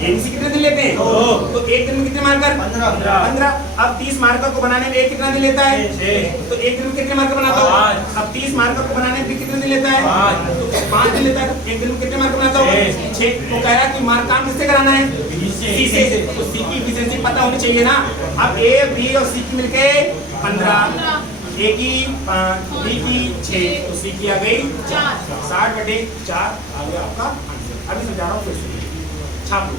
एबीसी कितने दिन लेते हैं? 2। तो एक दिन में कितने मार्कर? 15। अब 30 मार्कर को बनाने में एक कितना दिन लेता है? 6। तो एक दिन में कितने मार्कर बनाता हूँ? 5। अब 30 मार्कर को बनाने में कितने दिन लेता है? 5। तो 5 दिन लेता है। एक दिन में कितने मार्कर बनाता हूँ? 6। तो कह रहा है कि मार्क काम किससे कराना है? सी से। तो सी की एफिशिएंसी पता होनी चाहिए ना। अब ए बी और सी की मिलके 15, ए की 5, बी की 6, तो सी की आ गई 4। 60/4 आ गया आपका आंसर। अभी समझा रहा हूँ, फिर से छाप लो।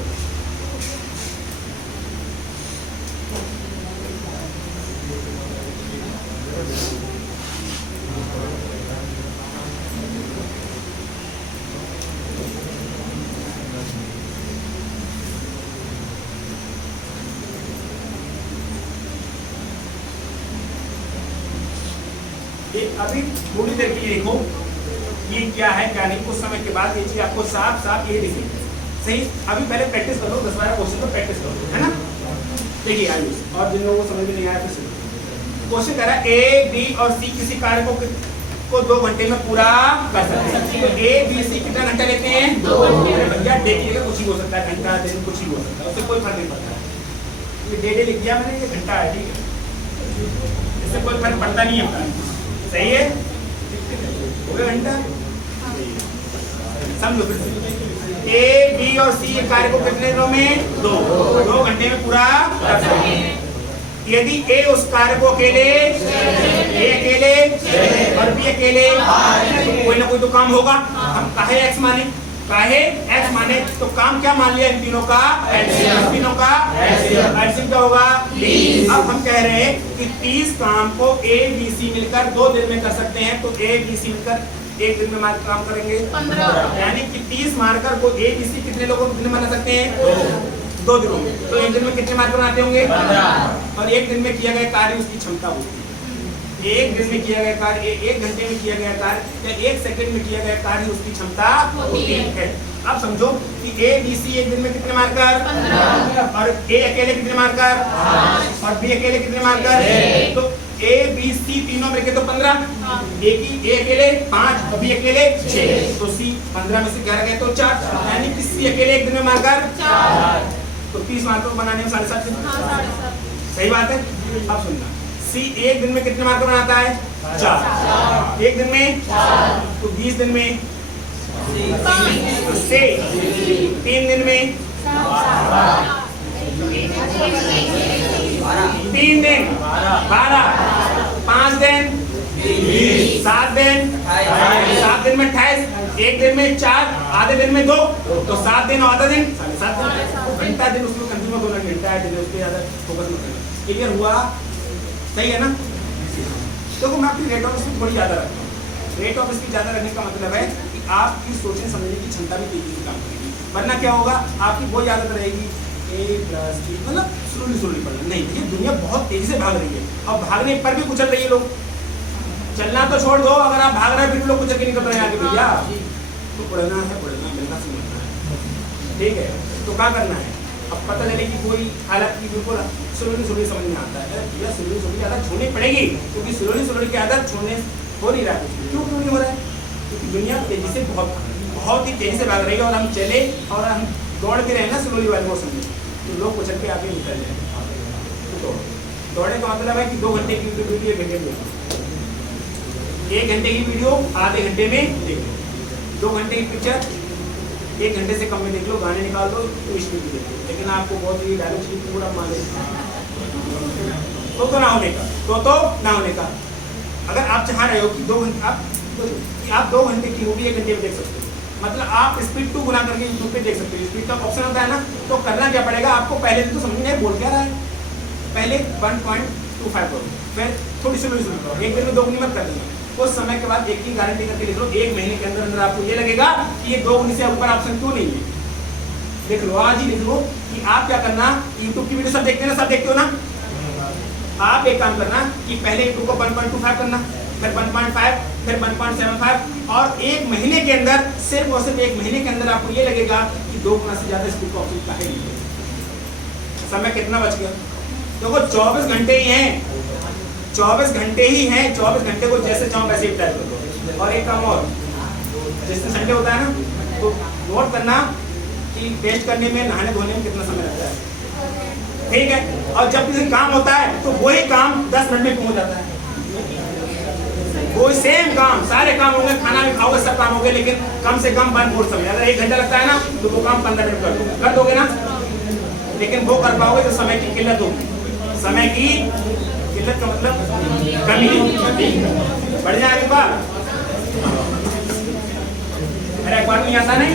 ये अभी थोड़ी देर के लिए देखो ये क्या है क्या नहीं, कुछ समय के बाद ये चीज आपको साफ साफ ये दिखेगी। सही, अभी पहले प्रैक्टिस करो, 10-12 क्वेश्चन को प्रैक्टिस करो, है ना। देखिए आइए, और जिन लोगों को समझ में नहीं आया फिर क्वेश्चन कह रहा है ए बी और सी किसी कार्य को 2 घंटे में पूरा कर सकते हैं। तो ए बी सी कितना घंटा लेते हैं? 2 घंटे। भैया देखिएगा कुछ ही हो सकता है, घंटा दिन कुछ ही हो सकता है, उससे कोई फर्क नहीं पड़ता। ये डे लिख दिया मैंने, ये घंटा है, ठीक है, इससे कोई फर्क पड़ता नहीं है। सही है, हो गया घंटा। समझो फिर से, ए बी और सी ये कार्य को कितने दिनों में? 2 घंटे में पूरा कर सकते हैं। यदि ए उस कार्य को अकेले, ए अकेले और बी अकेले, तो कोई ना कोई तो काम होगा। हम काहे एक्स माने, काहे एक्स माने, तो काम क्या मान लिया इन तीनों का? एलसीएम। इन तीनों का एलसीएम क्या होगा? 30। अब हम कह रहे हैं कि 30 काम को ए बी सी मिलकर 2 दिन में कर सकते हैं। तो ए बी सी मिलकर 1 दिन में मार काम करेंगे 15, यानी कि 30 मार्कर को ए बी सी कितने लोगों दिन बना सकते हैं? 2 दिनों में। तो 1 दिन में कितने मार्कर बनाते होंगे? 15। और 1 दिन में किया गया कार्य उसकी क्षमता होगी। 1 दिन में किया गया कार्य, 1 घंटे में किया गया कार्य या 1 सेकंड में किया गया कार्य उसकी क्षमता होती है। अब समझो कि ए बी सी 1 दिन में कितने मार्कर? 15। और ए अकेले कितने मार्कर? 5। और बी अकेले कितने मार्कर? 1। तो ए बी सी तीनों मिलके तो 15, ए अकेले 5, बी अकेले 6, तो सी 15 में से 11 गए तो 4, यानी कि सी अकेले 1 दिन में मार्कर 4। तो 30 मार्कर बनाने में 7.5 दिन। सही बात है। अब सुनना, सी 1 दिन में कितने मार्कर बनाता है? 4। 1 दिन में 4, तो 20 दिन में 5, 3 दिन में 3 दिन 12, 5 दिन 7 दिन 7 दिन में 28, 1 दिन में 4, आधे दिन में 2, तो 7 दिन और आधा दिन 7.5 दिन। घंटा दिन उसमें कंज्यूमर होना, घंटा है दिन उस पर ज़्यादा फोकस मत करना। क्लियर हुआ? सही है ना। देखो मैं अपनी रेट ऑफ स्पीड थोड़ी ज़्यादा रखता हूँ। रेट ऑफ स्पीड ज़्यादा रखने का मतलब है कि आपकी सोचने समझने की क्षमता भी तेजी से काम करेगी, वरना क्या होगा, आपकी वो आदत रहेगी ए प्लस बी, मतलब स्लोली पढ़ना। नहीं, ये दुनिया बहुत तेजी से भाग रही है और भागने पर भी कुचल रही है लोग। चलना तो छोड़ दो, अगर आप भाग रहे हैं फिर लोग कुचल के निकल रहे हैं आगे भैया। तो पढ़ना है, मिलना समझना है, ठीक है। तो क्या करना है, अब पता चले कि कोई हालत की बिल्कुल स्लोली समझ में आता है, भैया स्लोली आदत छोड़नी पड़ेगी, क्योंकि स्लोली की आदत छोड़ने हो नहीं रहा है। क्यों नहीं हो रहा है? क्योंकि दुनिया तेजी से बहुत ही तेजी से भाग रही है और हम चले और हम दौड़ के रहे ना स्लोली वाले मौसम में, तो लोग कुचल के आगे निकल जाए। तो दौड़ने का मतलब है कि 2 घंटे की वीडियो 1 घंटे में, 1 घंटे की वीडियो आधे घंटे में देख लो, 2 घंटे की पिक्चर 1 घंटे से कम में देख लो, गाने निकाल दो तो इसमें भी देख लो। लेकिन आपको बहुत ही डायरेक्ट पूरा मान तो ना होने का, तो ना होने का। अगर आप चाह रहे हो कि 2 घंटे आप 2 घंटे की मूवी 1 घंटे में देख सकते हो, मतलब आप स्पीड 2 गुना करके यूट्यूब पे देख सकते हो। स्पीड का ऑप्शन होता है ना, तो करना क्या पड़ेगा आपको, पहले तो समझ नहीं बोल क्या रहा है, पहले 1.25 करो, फिर थोड़ी सी स्लो करो, 1 दिन में 2 गुनी मत कर देना। कुछ समय के बाद एक ही गारंटी करके लिख लो, 1 महीने के अंदर आपको ये लगेगा कि ये 2 गुनी से ऊपर ऑप्शन क्यों नहीं है। देख लो, आज ही लिख लो कि आप क्या करना, यूट्यूब की वीडियो सब देखते हैं ना, सब देखते हो ना, आप एक काम करना कि पहले यूट्यूब को 1.25 करना, फिर 1.5, फिर 1.75 और 1 महीने के अंदर, सिर्फ और सिर्फ 1 महीने के अंदर आपको ये लगेगा कि 2 गुना से ज्यादा स्पीड का ऑप्शन काहे नहीं है। समय कितना बच गया? देखो 24 घंटे ही हैं, 24 घंटे ही हैं, 24 घंटे को जैसे चाहो वैसे ही टाइप कर दो। और एक काम और, जैसे संडे होता है ना, तो नोट करना कि टेस्ट करने में, नहाने धोने में कितना समय लगता है, ठीक है। और जब किसी काम होता है तो वही काम 10 मिनट में क्यों हो जाता है, कोई सेम काम, सारे काम होंगे, खाना भी खाओगे, सब काम होंगे, लेकिन कम से कम 1/4 समय। अगर 1 घंटा लगता है ना, तो वो काम 15 मिनट कर दोगे ना, लेकिन वो कर पाओगे तो समय की किल्लत होगी। समय की किल्लत का मतलब कमी, बढ़ जाएगी बात। अरे एक बार नहीं आता नहीं,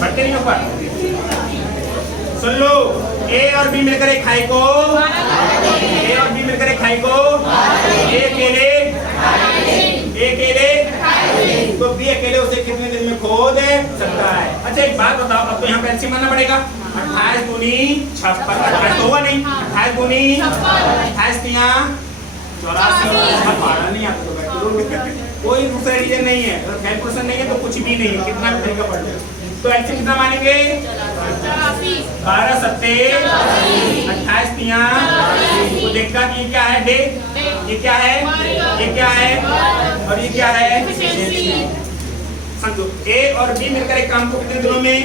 बढ़ते नहीं ऊपर। सुन लो, ए और बी मिलकर एक खाई को, ए और बी मिलकर एक खाई को, ए अकेले तो बी अकेले उसे कितने दिन में खो दे सकता है। अच्छा एक बात बताओ, अब तो यहाँ पे एलसीएम मानना पड़ेगा। 28 दूनी 56, 28 तो होगा नहीं, 28 दूनी 28 तिया 84 12 नहीं आता तो बैठ कोई दूसरा रीजन नहीं है, अगर कैलकुलेशन नहीं है तो कुछ भी नहीं है, कितना भी तरीका पढ़ लो। तो एलसीएम कितना मानेंगे 12 सत्ते 28 तिया, तो देखता कि ये क्या है डे, ये क्या है, ये क्या है और ये क्या है। समझो ए और बी मिलकर एक काम को कितने दिनों में,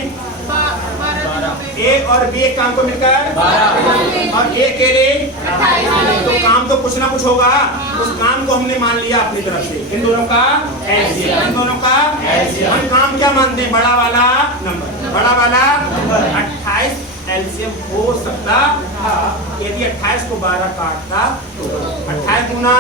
ए और बी एक काम को मिलकर 12 और ए अकेले, तो काम तो कुछ ना कुछ होगा, उस काम को हमने मान लिया अपनी तरफ से, इन दोनों का एलसीएम, इन दोनों का एलसीएम। हम काम क्या मानते हैं, बड़ा वाला नंबर, बड़ा वाला 28 एलसीएम हो सकता था यदि 28 को 12 काटता तो 28 गुना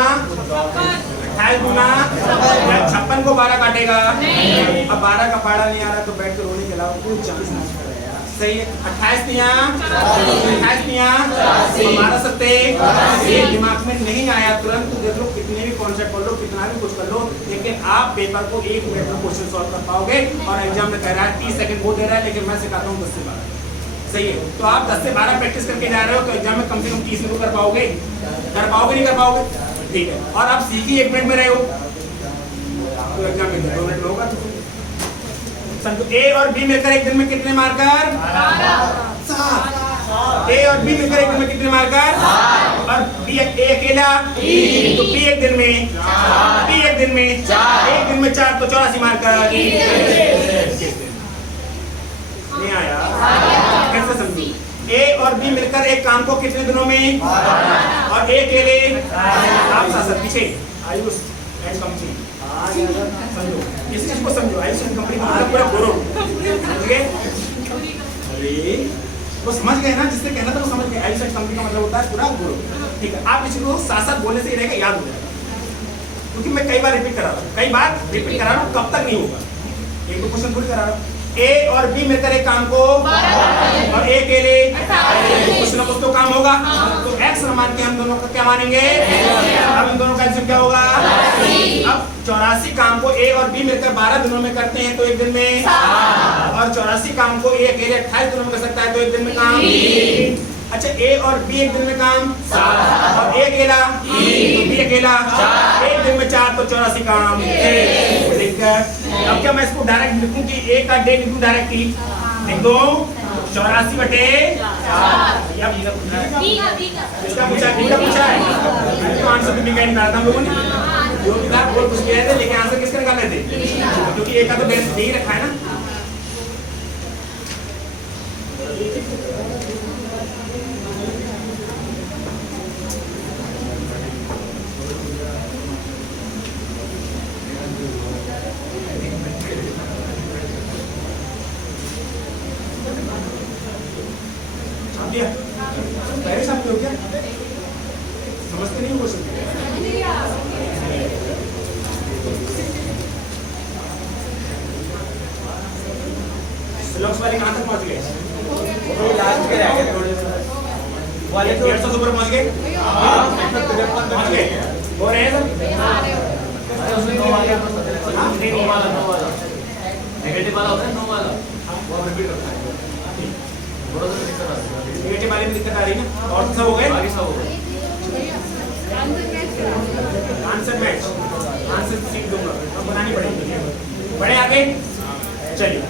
56 को 12 काटेगा, अब 12 का पाड़ा नहीं आ रहा तो बैठ कर रोने के अलावा कोई चांस नहीं है। सही है, 28 तिया 12 सत्ते, ये दिमाग में नहीं आया तुरंत देख लो, कितने भी कॉन्सेप्ट पढ़ लो, कितना भी कुछ कर लो, लेकिन आप पेपर को 1 मिनट में क्वेश्चन सॉल्व कर पाओगे। और एग्जाम में कह रहा है 30 सेकंड वो दे रहा है, लेकिन मैं सिखाता हूँ 10 से 12। सही है, तो आप 10 से 12 प्रैक्टिस करके जा रहे हो तो एग्जाम में कम से कम 30 मिनट कर पाओगे, नहीं कर पाओगे, ठीक है। और आप सीखी 1 मिनट में रहे हो तो एग्जाम में 2 मिनट में होगा। समझो ए और बी मिलकर एक दिन में कितने मार्कर, 7। ए और बी मिलकर एक दिन में कितने मार्कर, और बी ए अकेला, तो बी एक दिन में, बी एक दिन में, एक दिन में 4 तो 84 मार्कर। नहीं आया, कैसे समझी। ए और बी मिलकर एक काम को कितने दिनों में, और ए अकेले, आप साथ पीछे आयुष समझो, इस चीज को समझो, आयुष कंपनी का मतलब पूरा बोरो, समझ गए। अरे वो समझ गए ना, जिससे कहना था वो समझ गए, आयुष कंपनी का मतलब होता है पूरा बोरो, ठीक है। आप इसको साथ साथ बोलने से ही रहेगा, याद हो जाएगा, क्योंकि मैं कई बार रिपीट करा रहा हूँ, कब तक नहीं होगा, एक दो क्वेश्चन थोड़ी करा रहा हूँ। ए और बी मिलकर एक काम को, और ए के लिए कुछ ना कुछ तो काम होगा, तो एक्स मान के हम दोनों का क्या मानेंगे, अब इन दोनों का एलसीएम क्या होगा। अब 84 काम को ए और बी मिलकर 12 दिनों में करते हैं तो एक दिन में, और 84 काम को ए अकेले 28 दिनों में कर सकता है तो एक दिन में काम। अच्छा, ए और बी एक दिन में काम, और ए अकेला, तो बी अकेला, एक दिन में 4 तो 84 काम। अब क्या मैं इसको डायरेक्ट लिखूं कि ए का डे लिखूं डायरेक्टली, लिख दो 84 बटे, इसका पूछा है, तो आंसर भी निकाल निकाला हम लोगों ने, जो भी था वो कुछ किया थे, लेकिन आंसर किसका निकाले थे, क्योंकि ए का तो बेस यही रखा है ना। पहले समझते हो क्या, समझते नहीं हो क्वेश्चन। वाले कहाँ तक पहुँच गए, लास्ट के रह गए थोड़े वाले, 150 ऊपर पहुँच गए, हो रहे हैं नेगेटिव वाला होता है, 9 वाला वो रिपीट होता है, नेगेटिव वाले में दिक्कत आ रही है ना, और सब हो गए, आंसर मैच, आंसर सीख दूंगा, अब बनानी पड़ेगी। बढ़े आगे, चलिए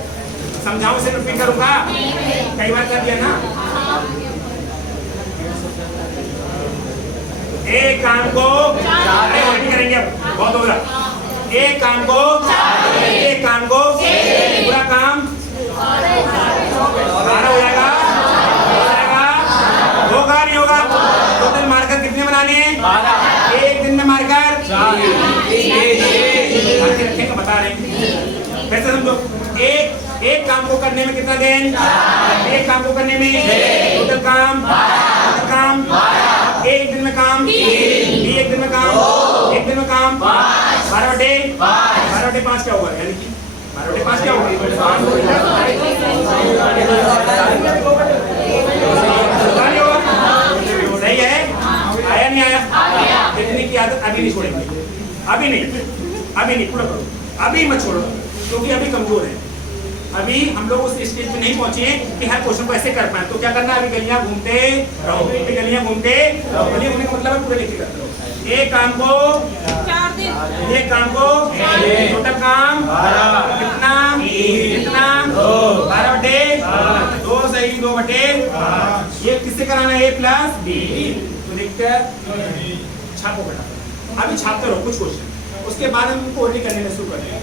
समझाओ से रिपीट करूंगा, कई बार कर दिया ना। एक काम को करेंगे, अब बहुत होगा, एक काम को, एक काम को पूरा काम 12 हो जाएगा, होगा नहीं होगा। टोटल मार्कर कितने बनाने हैं, एक दिन में मार्कर रखेगा, बता रहे हैं, कैसे समझो। एक काम को करने में कितना दिन, एक काम को करने में टोटल काम, एक दिन में काम, एक दिन में काम, एक दिन में काम 12 बटे 5 क्या होगा, यानी कि 12 बटे 5 क्या होगा, सही है। आया नहीं आया, जितने की आदत अभी नहीं छोड़ेंगे, अभी नहीं पूरा करो, अभी मत छोड़ो, क्योंकि अभी कमजोर है, अभी हम लोग उस स्टेज पे नहीं पहुंचे हैं कि हर क्वेश्चन को ऐसे कर पाए। तो क्या करना है, अभी गलियां घूमते रहो, गलियां घूमते रहो, गलियां घूमने का मतलब है पूरे लिख के करते रहो। एक काम को 4 दिन। एक काम को टोटल काम कितना कितना 12/2 सही 2/, ये किससे कराना है A प्लस B। तो देखते हैं छापो बेटा, अभी छापते रहो कुछ क्वेश्चन, उसके बाद हम इनको ओरली करने में शुरू करते हैं।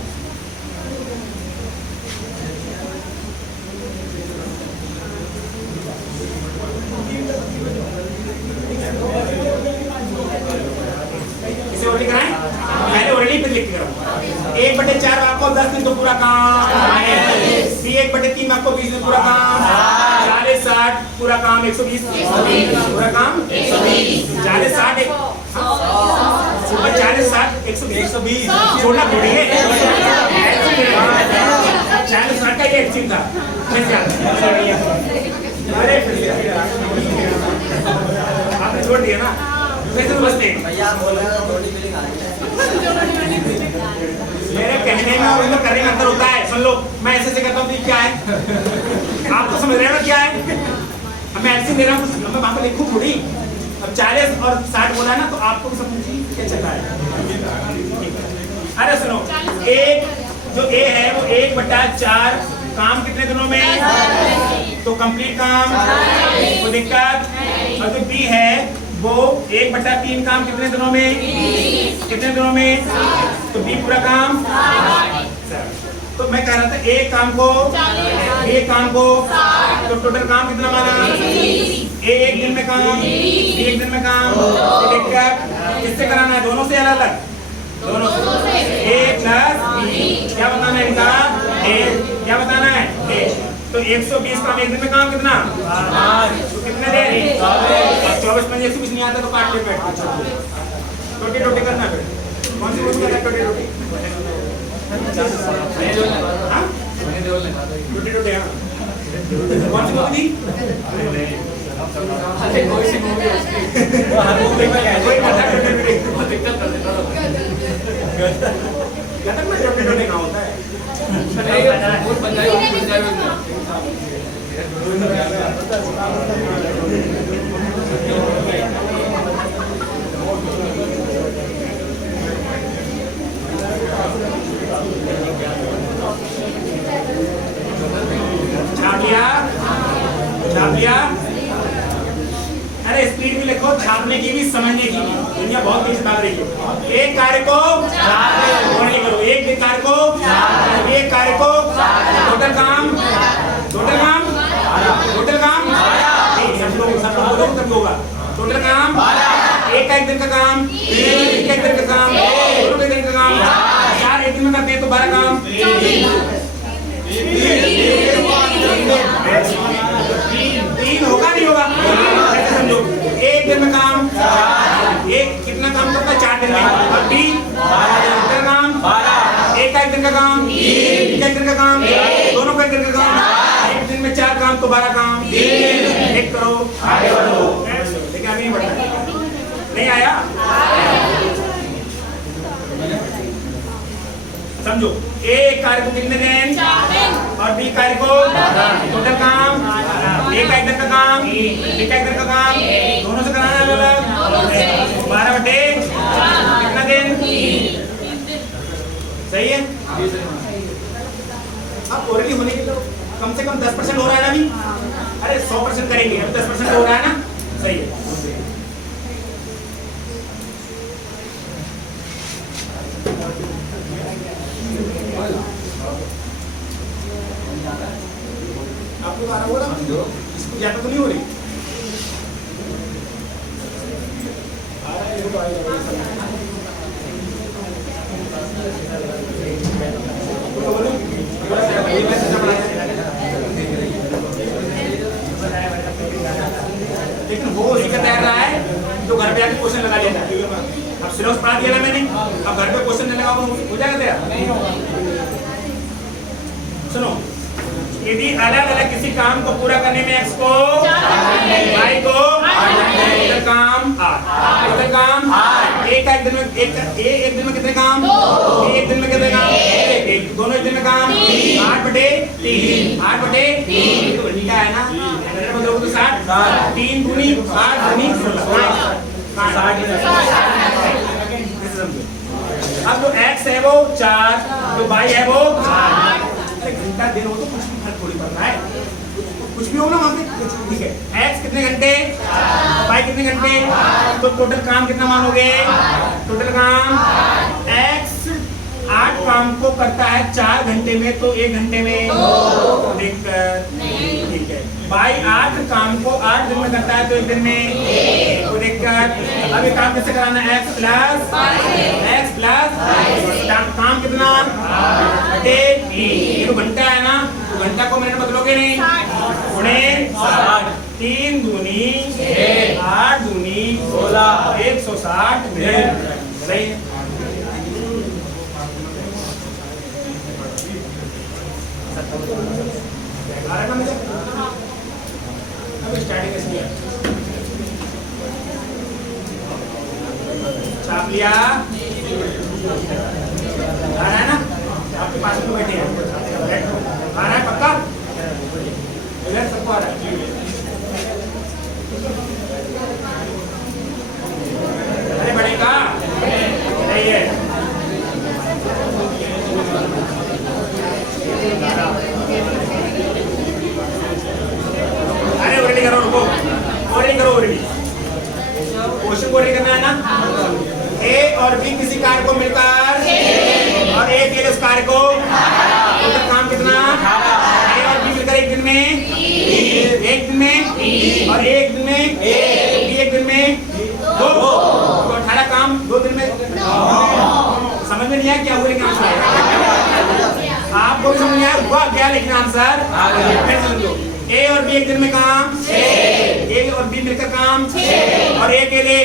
इसे ओरली कराएं, पहले ओरली पे लिख के कराऊंगा। 1/4 आपको 10 दिन तो पूरा काम, 1/3 आपको 20 दिन पूरा काम, 40 60 पूरा काम 120 पूरा काम 40 60 40 60 120 छोड़ना थोड़ी है। 40 60 का ये एक्चुअल था। अरे आपने छोड़ दिया ना, कैसे समझते हैं? मेरे कहने में और उनमें करने में अंतर होता है, सुन लो। मैं ऐसे से कहता हूँ तो क्या है, आप तो समझ रहे हो ना क्या है। अब मैं ऐसे दे रहा हूँ, मैं वहाँ पर लिखूँ थोड़ी। अब 40 और 60 बोला ना, तो आपको समझिए क्या चल रहा है। अरे सुनो, एक जो A है वो 1/4 काम कितने दिनों में, तो कंप्लीट काम, तो दिक्कत। और जो B है वो 1/3 काम कितने दिनों में, कितने दिनों में, तो B पूरा काम। तो मैं कह रहा था एक काम को तो टोटल काम कितना माना, A एक दिन में काम, B एक दिन में काम। तो दिक्कत किससे कराना है, दोनों से अलग अलग, दोनों से। A प्लस B क्या बताना है इनका, A क्या बताना है A। तो 120 काम एक दिन में काम कितना, तो कितने देर, 24 में 120 नहीं आता तो काट के बैठ टोटी टोटी करना। फिर कौन सी बोली करना, टोटी टोटी टोटी टोटी, हाँ कौन सी बोली थी, कोई टोटी टोटी कहाँ होता है। छाप लिया। अरे स्पीड भी लिखो, छापने की भी समझने की भी, दुनिया बहुत तेज भाग रही है। एक कार्य को करो, एक कार्य को टोटल काम सब लोग बोलो तब होगा। टोटल काम एक दिन का काम, एक दिन का काम, दोनों के दिन का काम, 4 एक दिन में करते हैं तो 12 काम। 3 होगा नहीं होगा, ऐसे समझो। एक दिन में काम, एक कितना काम करता है 4 दिन में, और 3 काम, एक दिन का काम, एक दिन का काम, दोनों का एक दिन का काम, एक दिन में 4 काम तो 12 काम। एक करो आगे बढ़ो, लेकिन अभी नहीं बढ़ता, नहीं आया समझो। A कार्य को कितने दिन, और B कार्य को टोटल काम, एक दिन का काम, एक दिन का काम, दोनों से कराना है अलग। 12/4 कितना दिन, सही है। अब ओरली होने के तो कम से कम 10% हो रहा है ना अभी। अरे 100% करेंगे, अब 10% हो रहा है ना, सही है। आपको 12 हो रहा, इसको ज्यादा तो नहीं हो रही। लेकिन वो उसी का तैयार रहा है जो घर पे आके क्वेश्चन लगा लेता है। अब सिलेबस पढ़ा दिया ना मैंने, अब घर पे क्वेश्चन नहीं लगाओ हो जाएगा तैयार। सुनो, यदि अलग अलग किसी काम को पूरा करने में x को y को टोटल काम 8, टोटल काम एक दिन में एक दिन में कितने काम, एक दिन में कितने काम, एक दोनों एक दिन में काम 8/3 8/3 तो बढ़िया है ना। मतलब तो 60 3 दूनी 8 दूनी 16 60 अब जो x है वो 4, जो y है वो 8। घंटा दिन हो तो कुछ भी फर्क थोड़ी पड़ रहा है, कुछ भी हो ना वहाँ पे, ठीक है। x कितने घंटे, y कितने घंटे, तो टोटल काम कितना मानोगे, टोटल काम x 8 काम को करता है 4 घंटे में, तो 1 घंटे में दिक्कत, ठीक है। y 8 काम को 8 दिन में करता है, तो 1 दिन में कोई दिक्कत। अब ये काम कैसे कराना है, x प्लस काम कितना बटे, ये तो घंटा है ना, तो घंटा को मिनट बदलोगे नहीं, गुणे 3 दूनी 8 दूनी 16, 160 मिनट, सही है। छाप लिया, आ रहा है ना, आपके पास में बैठे हैं, आ रहा है पक्का, सबको आ रहा है। अरे बढ़ेगा नहीं है, अरे ओरडी करो, रुको, ओरडी करो, ओरडी क्वेश्चन को करना है ना। ए और बी किसी कार्य को मिलकर और ए के लिए उस कार्य को, तो काम कितना, ए और बी मिलकर एक दिन में, एक दिन में, और एक दिन में, बी एक दिन में 2, तो 18 काम 2 दिन में। समझ में नहीं आया क्या हुआ, लेकिन आंसर आपको भी समझ में आया हुआ क्या, लेकिन आंसर फिर समझ लो। ए और बी एक दिन में काम 6, ए और बी मिलकर काम 6, और ए के लिए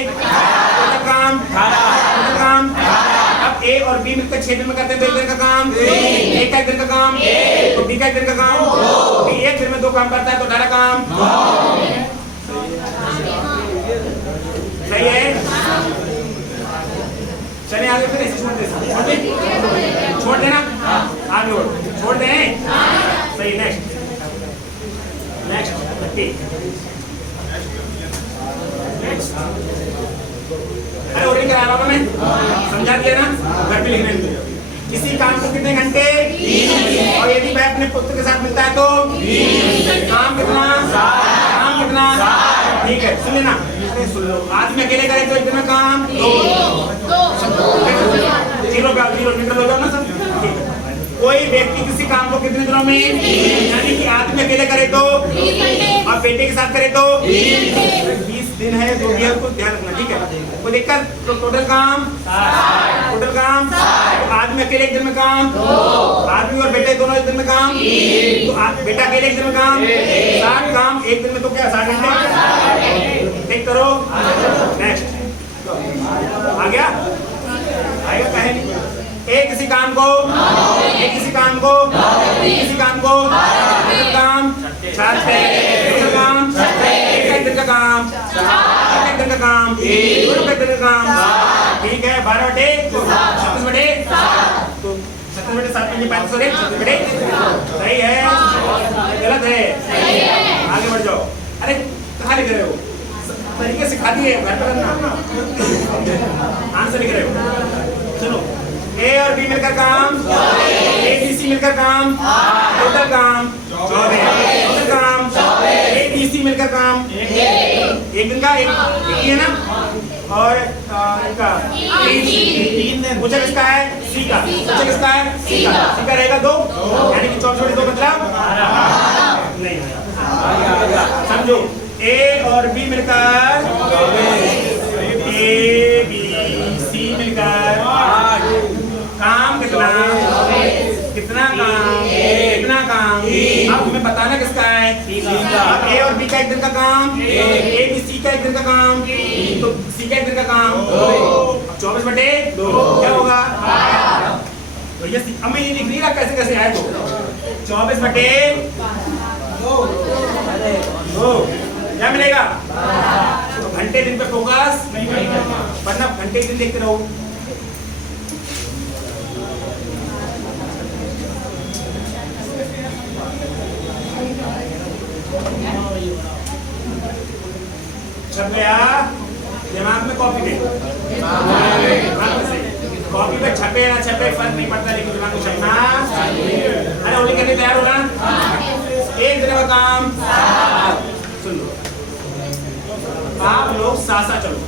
काम 18 काम। अब ए और बी मिलकर 6 दिन में करते हैं, तो 1 दिन का काम, ए का 1 दिन का काम, तो बी का 1 दिन का काम, बी 1 दिन में 2 काम करता है, तो 18 काम, सही है। चलिए आगे, फिर ऐसे छोड़ देना, आगे छोड़ दें, सही। नेक्स्ट अरे ओरडी करा रहा हूं मैं, समझा दिया ना, घर पे लिखने दो। किसी काम को कितने घंटे, और यदि वह अपने पुत्र के साथ मिलता है तो काम कितना, काम कितना, ठीक है, सुन लेना। अरे सुन लो, आज में अकेले करें तो 1 दिन में काम 2, 0 निकल हो जाओ ना सब, ठीक है। कोई व्यक्ति किसी काम को कितने दिनों में, यानी कि आदमी अकेले करे तो, और बेटे के साथ करे तो 20 दिन है, तो ये को ध्यान रखना, ठीक है। वो देखकर तो टोटल काम, टोटल काम, तो आदमी अकेले 1 दिन में काम, आदमी और बेटे दोनों 1 दिन में काम, तो बेटा अकेले 1 दिन में काम, 60 काम 1 दिन में, तो क्या 60 घंटे, ठीक करो। नेक्स्ट आ गया, आएगा कहे नहीं। एक किसी काम को, एक किसी काम को, किसी काम को काम 7 काम, एक दिन का काम, एक दिन का काम, दोनों का दिन का काम, ठीक है। 12 बटे 36 बटे, तो 36 बटे 7 में 35 बटे 36 बटे, सही है, गलत है, आगे बढ़ जाओ। अरे कहाँ लिख रहे हो, तरीके सिखा दिए, आंसर लिख रहे हो। सुनो, ए और बी मिलकर काम, ए बी सी मिलकर काम, टोटल काम 14, टोटल काम ए बी सी मिलकर काम 1 दिन का, एक ही है ना, और इनका 3 दिन। पूछा किसका है, सी का, पूछा किसका है, सी का, सी का रहेगा 2, यानी कि 24 बटे 2 मतलब नहीं, समझो। ए और बी मिलकर, ए बी सी मिलकर काम कितना, कितना काम, कितना काम, अब तुम्हें बताना किसका है, ए और बी का 1 दिन का काम, ए बी सी का 1 दिन का काम, तो सी का 1 दिन का काम 24 बटे 2 क्या होगा, तो ये अब मैं ये लिख नहीं रहा कैसे कैसे आए, तो 24 बटे 2 क्या मिलेगा, तो घंटे दिन पे फोकस नहीं करेगा, वरना घंटे दिन देखते रहो। छप गया, दिमाग में कॉपी दे, दिमाग में सही। कॉपी पे छपे ना छपे फर्क नहीं पड़ता, लेकिन दिमाग को छपना। अरे होली करने तैयार हो ना? एक दिन का काम। सुन लो, आप लोग सासा चलो,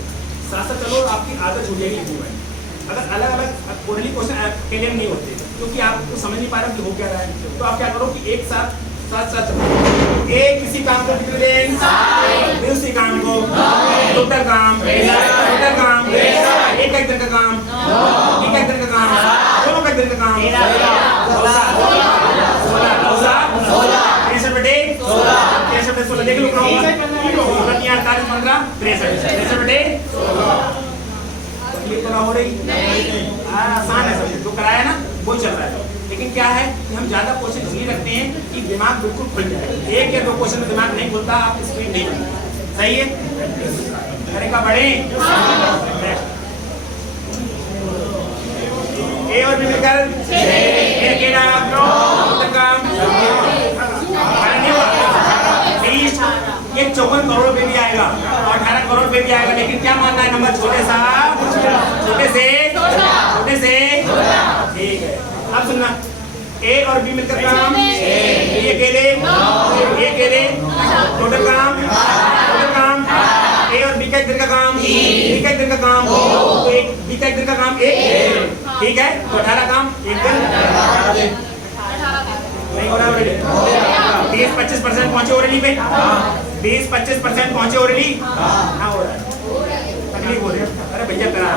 आपकी आदत छूटेगी लिखने में। अगर अलग अलग ओरली क्वेश्चन क्लियर नहीं होते क्योंकि आपको समझ नहीं पा रहा कि हो क्या रहा है, तो आप क्या करो कि एक साथ चलो। एक किसी काम को कितने दिन, फिर उसी काम को टोटल काम, एक दिन का काम, एक दिन का काम, दोनों का दिन का काम, 63 बटे 16 देख लो, 48 15 63 बटे 16 ये हो रही आसान है, सब जो कराया ना वो चल रहा है। लेकिन क्या है कि हम ज्यादा क्वेश्चन इसलिए रखते हैं कि दिमाग बिल्कुल खुल जाए। एक या दो क्वेश्चन में दिमाग नहीं खुलता, आप स्पीड नहीं बनता। सही है? अरे का बढ़े ए और बी मिलकर ये 54 करोड़ रुपए भी आएगा और 18 करोड़ रुपए भी आएगा। लेकिन क्या मानना है, नंबर छोटे से ठीक है। अब सुनना, ए और बी मिलकर काम, ये अकेले टोटल काम, ए और बी का एक दिन का काम, बी का एक दिन का काम, तो एक बी का एक दिन का काम एक, ठीक है, तो 18 काम एक दिन नहीं हो रहा। 20-25% पहुंचे ओरली पे, 20-25% पहुंचे ओरली, हाँ हो रहा है, तकलीफ हो रही है। अरे भैया करा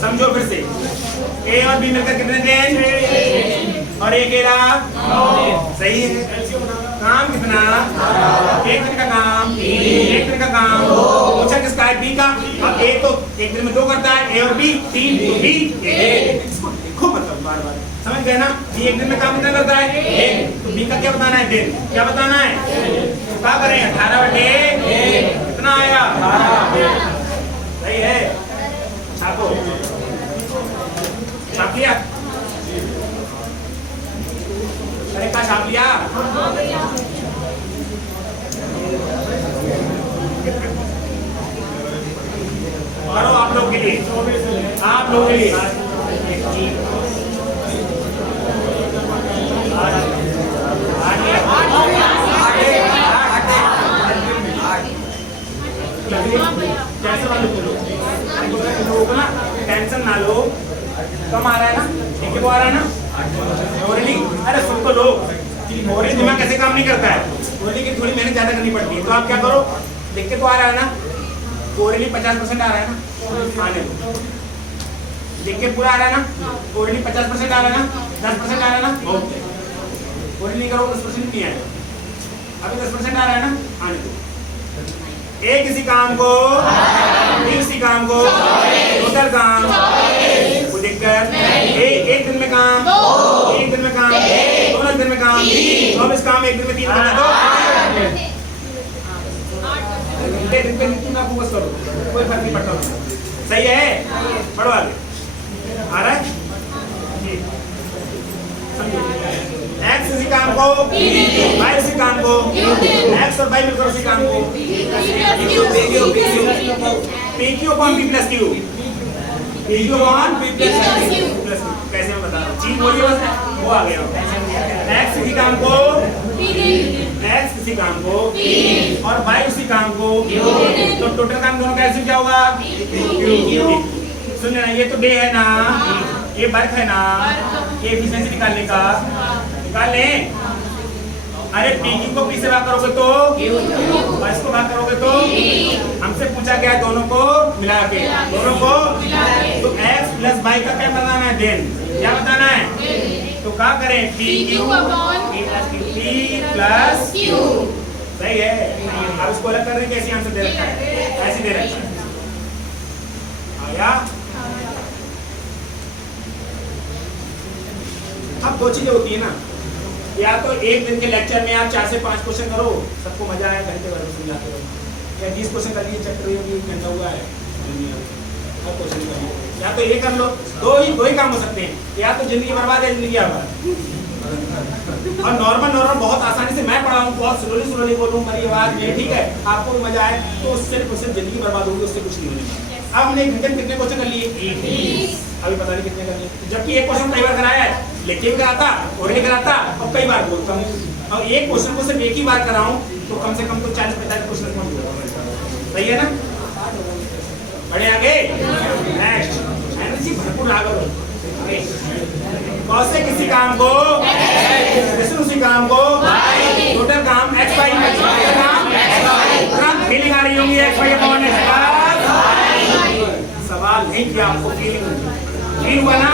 समझो फिर से, ए और बी मिलकर कितने दिन और एक सही है। काम कितना, एक दिन का काम, पूछा किसका है, बी का। अब ए तो एक दिन में 2 करता है, ए और बी 3, तो बी इसको देखो मतलब बार बार समझ गए ना। बी एक दिन में काम कितना करता है, एक, तो बी का क्या बताना है, दिन क्या बताना है, तो क्या करें 18 बटे कितना आया 12, सही है। छापो, छाप लिया, अरे क्या छाप लिया, करो आप लोग के लिए, कैसे ना टेंशन ना लो, कम आ रहा है ना, ठीक है वो आ रहा है ना ओरली। अरे सुन तो लो, ओरली दिमाग कैसे काम नहीं करता है, ओरली की थोड़ी मेहनत ज्यादा करनी पड़ती है। तो आप क्या करो, देख के तो आ रहा है ना, ओरली 50% आ रहा है ना, आने दो, देख के पूरा आ रहा है ना, ओरली 50% आ रहा है ना, 10% आ रहा है ना, बहुत है। ओरली करो 10% नहीं आएगा, अभी 10% आ रहा है ना, आने दो। एक इसी काम को, इसी काम को, टोटल काम को देखकर एक दिन में काम, एक दिन में काम, दोनों दिन में काम, 24 काम एक दिन में 3 करना, तो दिन पे इतना फोकस करो, कोई फर्क नहीं पड़ता। सही है, पढ़ो आगे, आ रहा है एक्स इसी काम को, वाई इसी काम को, एक्स और वाई मिलकर उसी काम को, P Q upon P plus Q, P Q upon P plus Q, कैसे मैं बता रहा हूँ, चीज बोलिए बस, वो आ गया। एक्स इसी काम को, एक्स इसी काम को और वाई उसी काम को, तो टोटल काम दोनों का क्या होगा, सुन ना, ये तो डे है ना, ये वर्क है ना, ये एफिशिएंसी निकालने का, निकाल लें। अरे पी क्यू को पी से भाग करोगे तो, और इसको भाग करोगे तो, हमसे पूछा गया दोनों को मिला के, दोनों को, तो x प्लस वाई का क्या बताना है, देन क्या बताना है, तो क्या करें, पी क्यू प्लस क्यू, सही है। अब इसको अलग करने के कैसे आंसर दे रखा है, ऐसे दे रखा है, आया। अब दो चीजें होती है ना, या तो एक दिन के लेक्चर में आप 4 से 5 क्वेश्चन करो, सबको मजा आया, घंटे भर समझाते रहो, या 20 क्वेश्चन कर लिए चैप्टर ये घंटा हुआ है, हर क्वेश्चन कर लिए, या तो ये कर लो, दो ही काम हो सकते हैं, या तो जिंदगी बर्बाद है, जिंदगी आबाद, और नॉर्मल बहुत आसानी से मैं पढ़ाऊँ, बहुत स्लोली बोलूँ मेरी आवाज में, ठीक है, आपको भी मजा आए, तो उससे जिंदगी बर्बाद होगी, उससे कुछ नहीं होने। अब हमने एक घंटे में कितने क्वेश्चन कर लिए? 20। अभी पता नहीं कितने कर लिए, जबकि एक क्वेश्चन कई बार कराया है, लिख के कराता और नहीं कराता, और कई बार बोलता हूँ। और एक क्वेश्चन को सिर्फ एक ही बार कराऊँ तो कम से कम तो 40-45 क्वेश्चन कौन, सही है ना? बढ़े आगे, नेक्स्ट एनर्जी भरपूर आगे। कौन से किसी काम को उसी काम को टोटल काम x y तुरंत फीलिंग आ रही होंगी x y अपॉन x सवाल नहीं किया, आपको फील हुआ ना?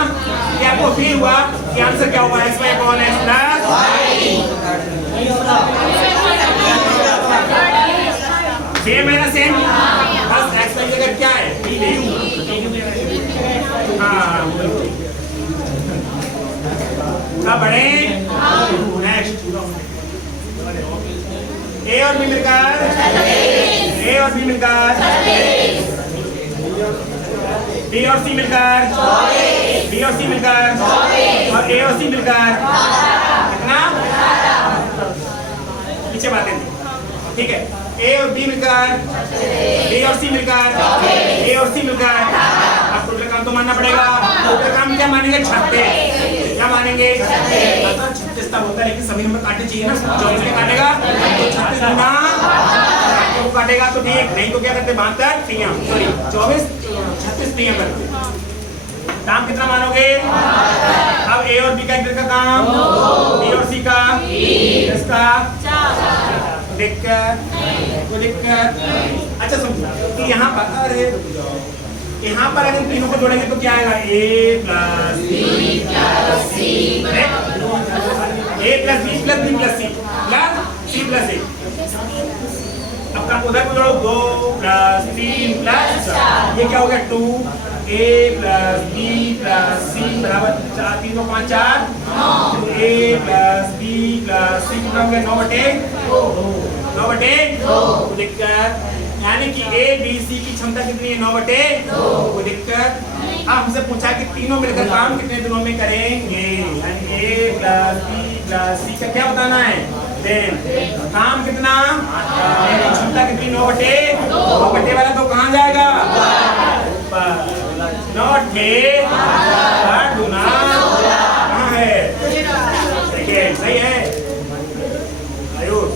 कि आपको फील हुआ कि आंसर क्या होगा? x y upon x plus same है ना? सेम, बस x y जगह क्या है? बढ़े नेक्स्ट, ए और बी मिलकर बी और सी मिलकर बी और सी मिलकर और ए और सी मिलकर कितना? पीछे बातें, ठीक है, ए और बी मिलकर बी और सी मिलकर ए और सी मिलकर। अब टोटल काम तो मानना पड़ेगा। टोटल काम क्या मानेंगे? 36। क्या मानेंगे? 36 तक होता है, लेकिन सभी नंबर काटने चाहिए ना। 24 में काटेगा तो 36 गुना को काटेगा तो ठीक, नहीं तो क्या करते? 72 तियां, सॉरी 24 36 तियां करते। काम कितना मानोगे? अब ए और बी का इधर का काम, बी और सी का, इसका दिक्कत। अच्छा समझो कि यहाँ पर, अरे यहाँ पर अगर तीनों को जोड़ेंगे तो क्या आएगा? a plus B plus C plus A. अब उधर को जोड़ो, 2 प्लस 3 प्लस 4, ये क्या हो गया? 2a प्लस बी प्लस सी बराबर 4, 3 को 5 4, a प्लस बी प्लस सी कितना हो गया? 9/2 दिक्कत। यानी कि ए बी सी की क्षमता कितनी है? 9/2। कोई दिक्कत? अब हमसे पूछा कि तीनों मिलकर काम कितने दिनों में करेंगे, यानी ए प्लस बी प्लस सी का क्या बताना है? देन काम कितना? क्षमता कितनी? 9/2 वाला तो कहाँ जाएगा? 9/2 गुना कहाँ है? देखिए सही है, आयुष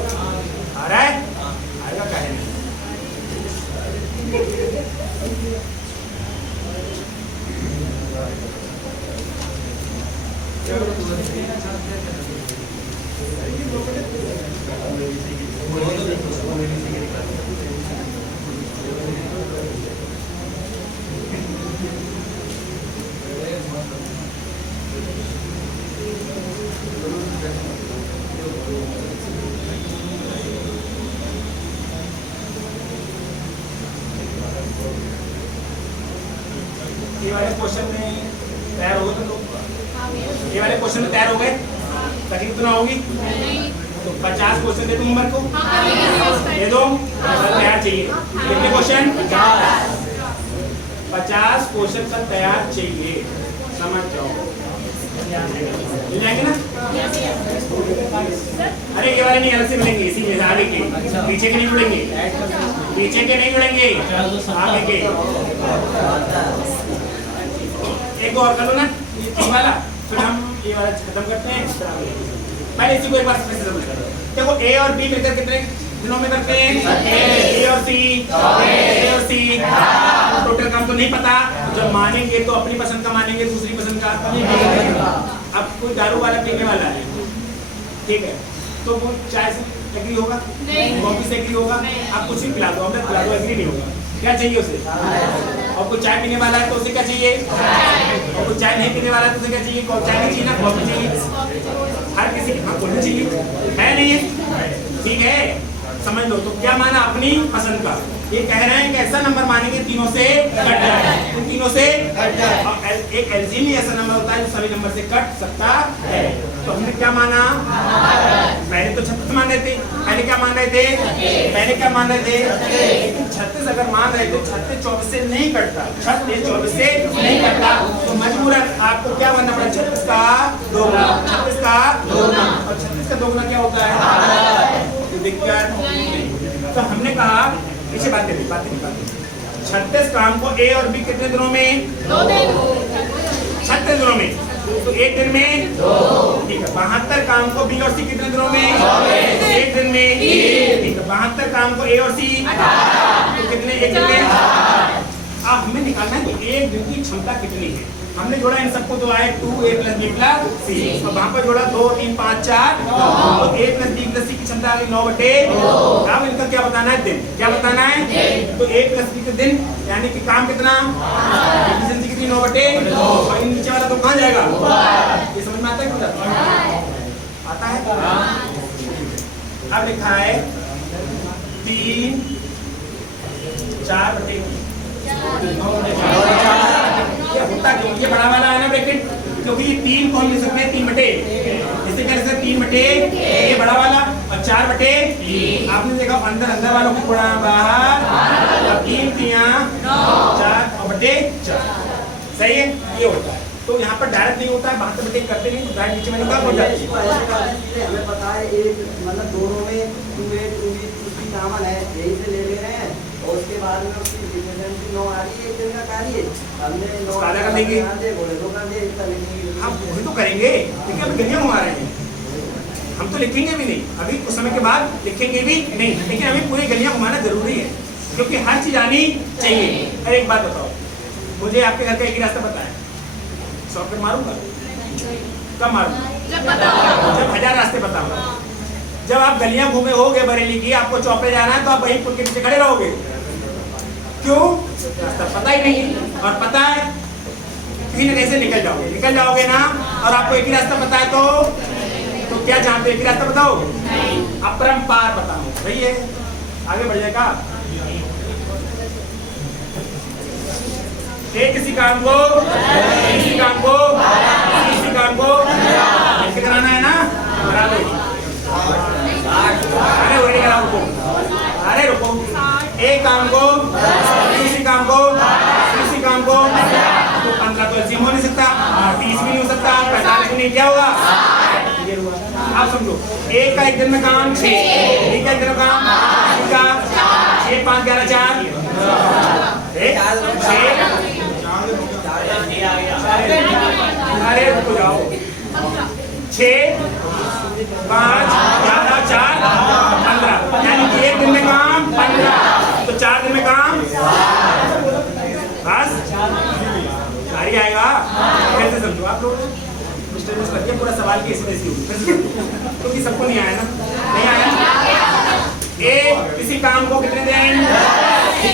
आ रहा है, आएगा कहे नहीं। ये वाले क्वेश्चन में तैयार हो गए तुम लोग? ये वाले क्वेश्चन में तैयार हो गए? तकलीफ तो ना होगी? तो 50 क्वेश्चन दे दूं उम्र को? दे दो, तैयार चाहिए। कितने क्वेश्चन? 50 क्वेश्चन का तैयार चाहिए, समझ जाओ। मिल जाएंगे ना? अरे ये वाले नहीं, अलग से मिलेंगे, इसी में आगे के, पीछे के नहीं जुड़ेंगे, पीछे के नहीं जुड़ेंगे, आगे के। एक और कर लो ना, ये वाला, फिर हम ये वाला खत्म करते हैं। पहले इसी को एक बार समझ लो। देखो ए और बी मिलकर कितने दिनों में करते हैं? ए और सी टोटल काम तो नहीं पता, जब मानेंगे तो अपनी पसंद का मानेंगे, दूसरी पसंद का। अब कोई दारू वाला पीने वाला है, ठीक है, तो वो चाय से एग्री होगा? कॉफी से एग्री होगा? आप कुछ भी पिला दो, अमृत पिला दो, एग्री नहीं होगा। क्या चाहिए उसे? और कोई चाय पीने वाला है तो उसे क्या चाहिए? और कोई चाय नहीं पीने वाला है तो उसे क्या चाहिए? चाय नहीं चाहिए ना, कॉफी चाहिए। हर किसी को चाहिए, है नहीं? ठीक है, समझ लो। तो क्या माना? अपनी पसंद का। ये कह रहे हैं कि ऐसा नंबर मानेंगे तीनों से कट जाए, तीनों से कट जाए। और एक एलजीएम ही ऐसा नंबर होता है जो सभी नंबर से कट सकता है। तो हमने क्या माना? पहले तो 36 मान रहे थे, पहले क्या मान रहे थे? पहले क्या मान रहे थे? लेकिन 36 अगर मान रहे थे, 36 24 से नहीं कटता, 36 24 से नहीं कटता, तो मजबूरन आपको क्या बनना पड़ा? 36 का दोगुना, 36 का दोगुना, और 36 का दोगुना क्या होता है? दिक्कत नहीं। तो हमने कहा पीछे बातें 36 काम को ए और बी कितने दिनों में? 36 दिनों में, तो एक दिन में 2, ठीक है। 72 काम को बी और सी कितने दिनों में? एक दिन में, ठीक है। 72 काम को ए और सी तो कितने? एक दिन में। अब हमें निकालना है कि एक दिन की क्षमता कितनी है। हमने जोड़ा इन सबको, तो आए 2a + b + c, और वहां पर जोड़ा 2 3 5 4, तो a + b + c की क्षमता आ गई 9/2। अब इनका क्या बताना है? दिन। क्या बताना है? तो a + b के दिन, यानी कि काम कितना? एफिशिएंसी कितनी? 9/2, और इन नीचे वाला तो कहां जाएगा? ये समझ में आता है? क्या आता है? अब लिखा है 3 4/2। क्या होता क्यों? ये बड़ा वाला है ना ब्रैकेट, क्योंकि ये 3 को हम लिख सकते हैं 3/, इसे क्या लिख सकते हैं? 3/, ये बड़ा वाला, और 4/, आपने देखा अंदर वालों को पढ़ा बाहर, 3 3 4/4, सही है? ये होता है। तो यहाँ पर डायरेक्ट नहीं होता है, 72 करते नहीं, तो डायरेक्ट नीचे में निकाल हो जाती है। हमें पता है एक मतलब दोनों में 2a 2b उसकी कॉमन है, यही से ले ले रहे हैं, और उसके बाद में उसकी डिफिशिएंसी 9 आ रही है, एक दिन का कार्य हमने 9 आधा कर देंगे, बोले 2 कर दे, इतना लिखेंगे। हम वही तो करेंगे, लेकिन अभी गलियां घुमा रहे हैं, हम तो लिखेंगे भी नहीं, अभी कुछ समय के बाद लिखेंगे भी नहीं, लेकिन अभी पूरी गलियां घुमाना जरूरी है, क्योंकि हर चीज आनी चाहिए। अरे एक बात बताओ, मुझे आपके घर का एक ही रास्ता पता है, 100 पे मारूंगा? कब मारूंगा? जब 1000 रास्ते बताऊंगा। जब आप गलियां घूमे होगे बरेली की, आपको चौपे जाना है, तो आप वहीं पुल के पीछे खड़े रहोगे। क्यों? रास्ता पता ही नहीं, और पता है कहीं ना कैसे निकल जाओगे ना, और आपको एक ही रास्ता पता है, तो क्या जानते? एक ही रास्ता बताओ, अपरंपार बताओ, सही है? आगे बढ़ जाएगा। किसी काम को कैसे कराना है ना? करा दो। अरे रुको, एक काम को किसी काम को तो 15 तो एलसीएम हो नहीं सकता, 30 भी नहीं हो सकता, 45 भी नहीं, क्या होगा? ये हुआ। आप समझो, एक का एक दिन में काम 6, एक का एक दिन में काम 6 5 11 4 अरे रुको जाओ, 6 5 11 4 15, यानी कि एक दिन में काम 15, तो 4 दिन में काम बस सारी आएगा। कैसे समझो आप लोग? मिस्टर करके पूरा सवाल की इसी क्योंकि सबको नहीं आया ना, नहीं आया। एक किसी काम को कितने दिन?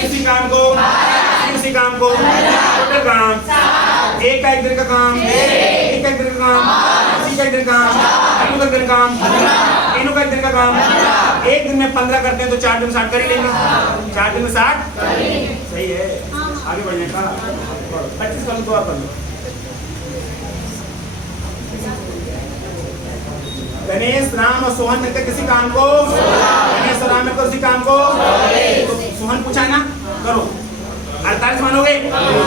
किसी काम को टोटल काम, एक का एक दिन का काम, एक का एक दिन का काम, किसी का एक दिन काम, तीनों का एक दिन काम, तीनों का एक दिन का काम, एक दिन में 15 करते हैं, तो 4 दिन में 60 कर ही लेंगे, 4 दिन में 60, सही है? आगे बढ़ने का 25 कर लो, तो आप कर लो। गणेश राम और सोहन मिलकर किसी काम को, गणेश और राम मिलकर किसी काम को, तो सोहन पूछा ना, करो 48 मानोगे?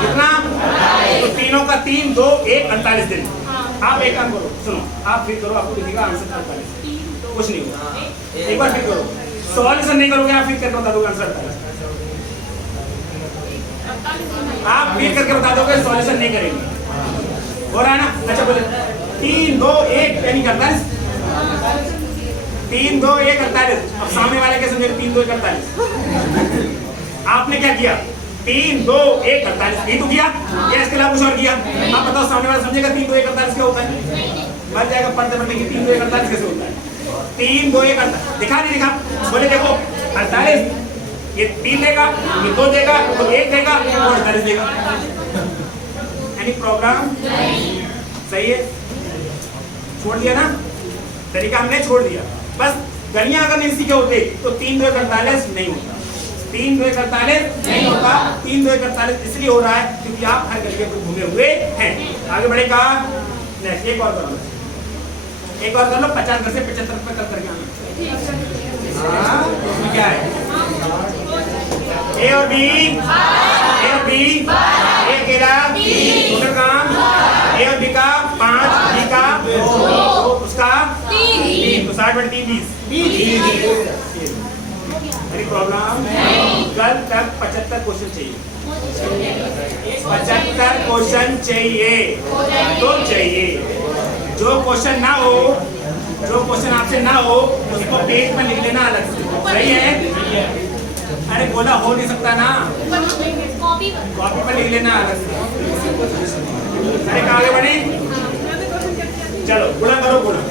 कितना? तो तीनों का 3 2 1 48 दिन। आप एक काम करो, सुनो, आप फिर करो, आपको दिखेगा आंसर 48, कुछ नहीं होगा। एक बार फिर करो, सॉल्यूशन नहीं करोगे, आप फिर करके बता दोगे आंसर 48, आप फिर करके बता दोगे, सॉल्यूशन नहीं करेंगे। हो रहा है ना? अच्छा बोले 3 2 1 यानी 48, 3 2 1 48। अब सामने वाले क्या समझेगा? 3 2 1 48। आपने क्या किया? 3 2 1 48 यही तो किया, या इसके अलावा कुछ और किया? आप बताओ, सामने वाला समझेगा 3 2 1 48 क्या होता है? बच जाएगा पढ़ते पढ़ते कि 3 2 1 48 कैसे होता है। 3 2 1 48 दिखा नहीं दिखा? बोले देखो 48, ये 3 देगा, ये 2 देगा, तो 1 देगा, और 48 देगा। यानी प्रोग्राम सही है? छोड़ दिया ना तरीका, हमने छोड़ दिया। बस गलियां अगर नहीं सीखे होते तो 3 2 1 48 नहीं होता, 3 2 1 48 नहीं होता। 3 2 1 48 इसलिए हो रहा है क्योंकि आप हर गलिए को घूमे हुए हैं। आगे बढ़ेगा, नेक्स्ट एक और कर लो, 50 घर से 75 पे कर करके आना। हाँ, इसमें क्या है? ए और बी, ए और बी, ए अकेला, टोटल काम ए और बी का 5, बी का 2, उसका 3, तो 60/30 20। मेरी प्रॉब्लम कल तक 75 क्वेश्चन चाहिए, 75 क्वेश्चन चाहिए तो चाहिए। जो क्वेश्चन ना हो, जो क्वेश्चन आपसे ना हो उसको पेज में लिख लेना अलग से, सही है? अरे बोला हो नहीं सकता ना, कॉपी कॉपी पर लिख लेना अलग से। अरे कहाँ आगे बढ़े? चलो गुणा करो, गुणा।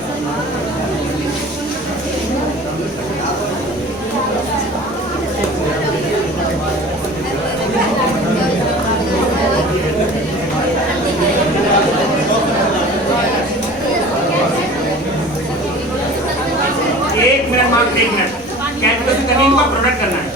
एक मिनट मार्क, 1 मिनट कैलकुलेशन करनी, इनका प्रोडक्ट करना है।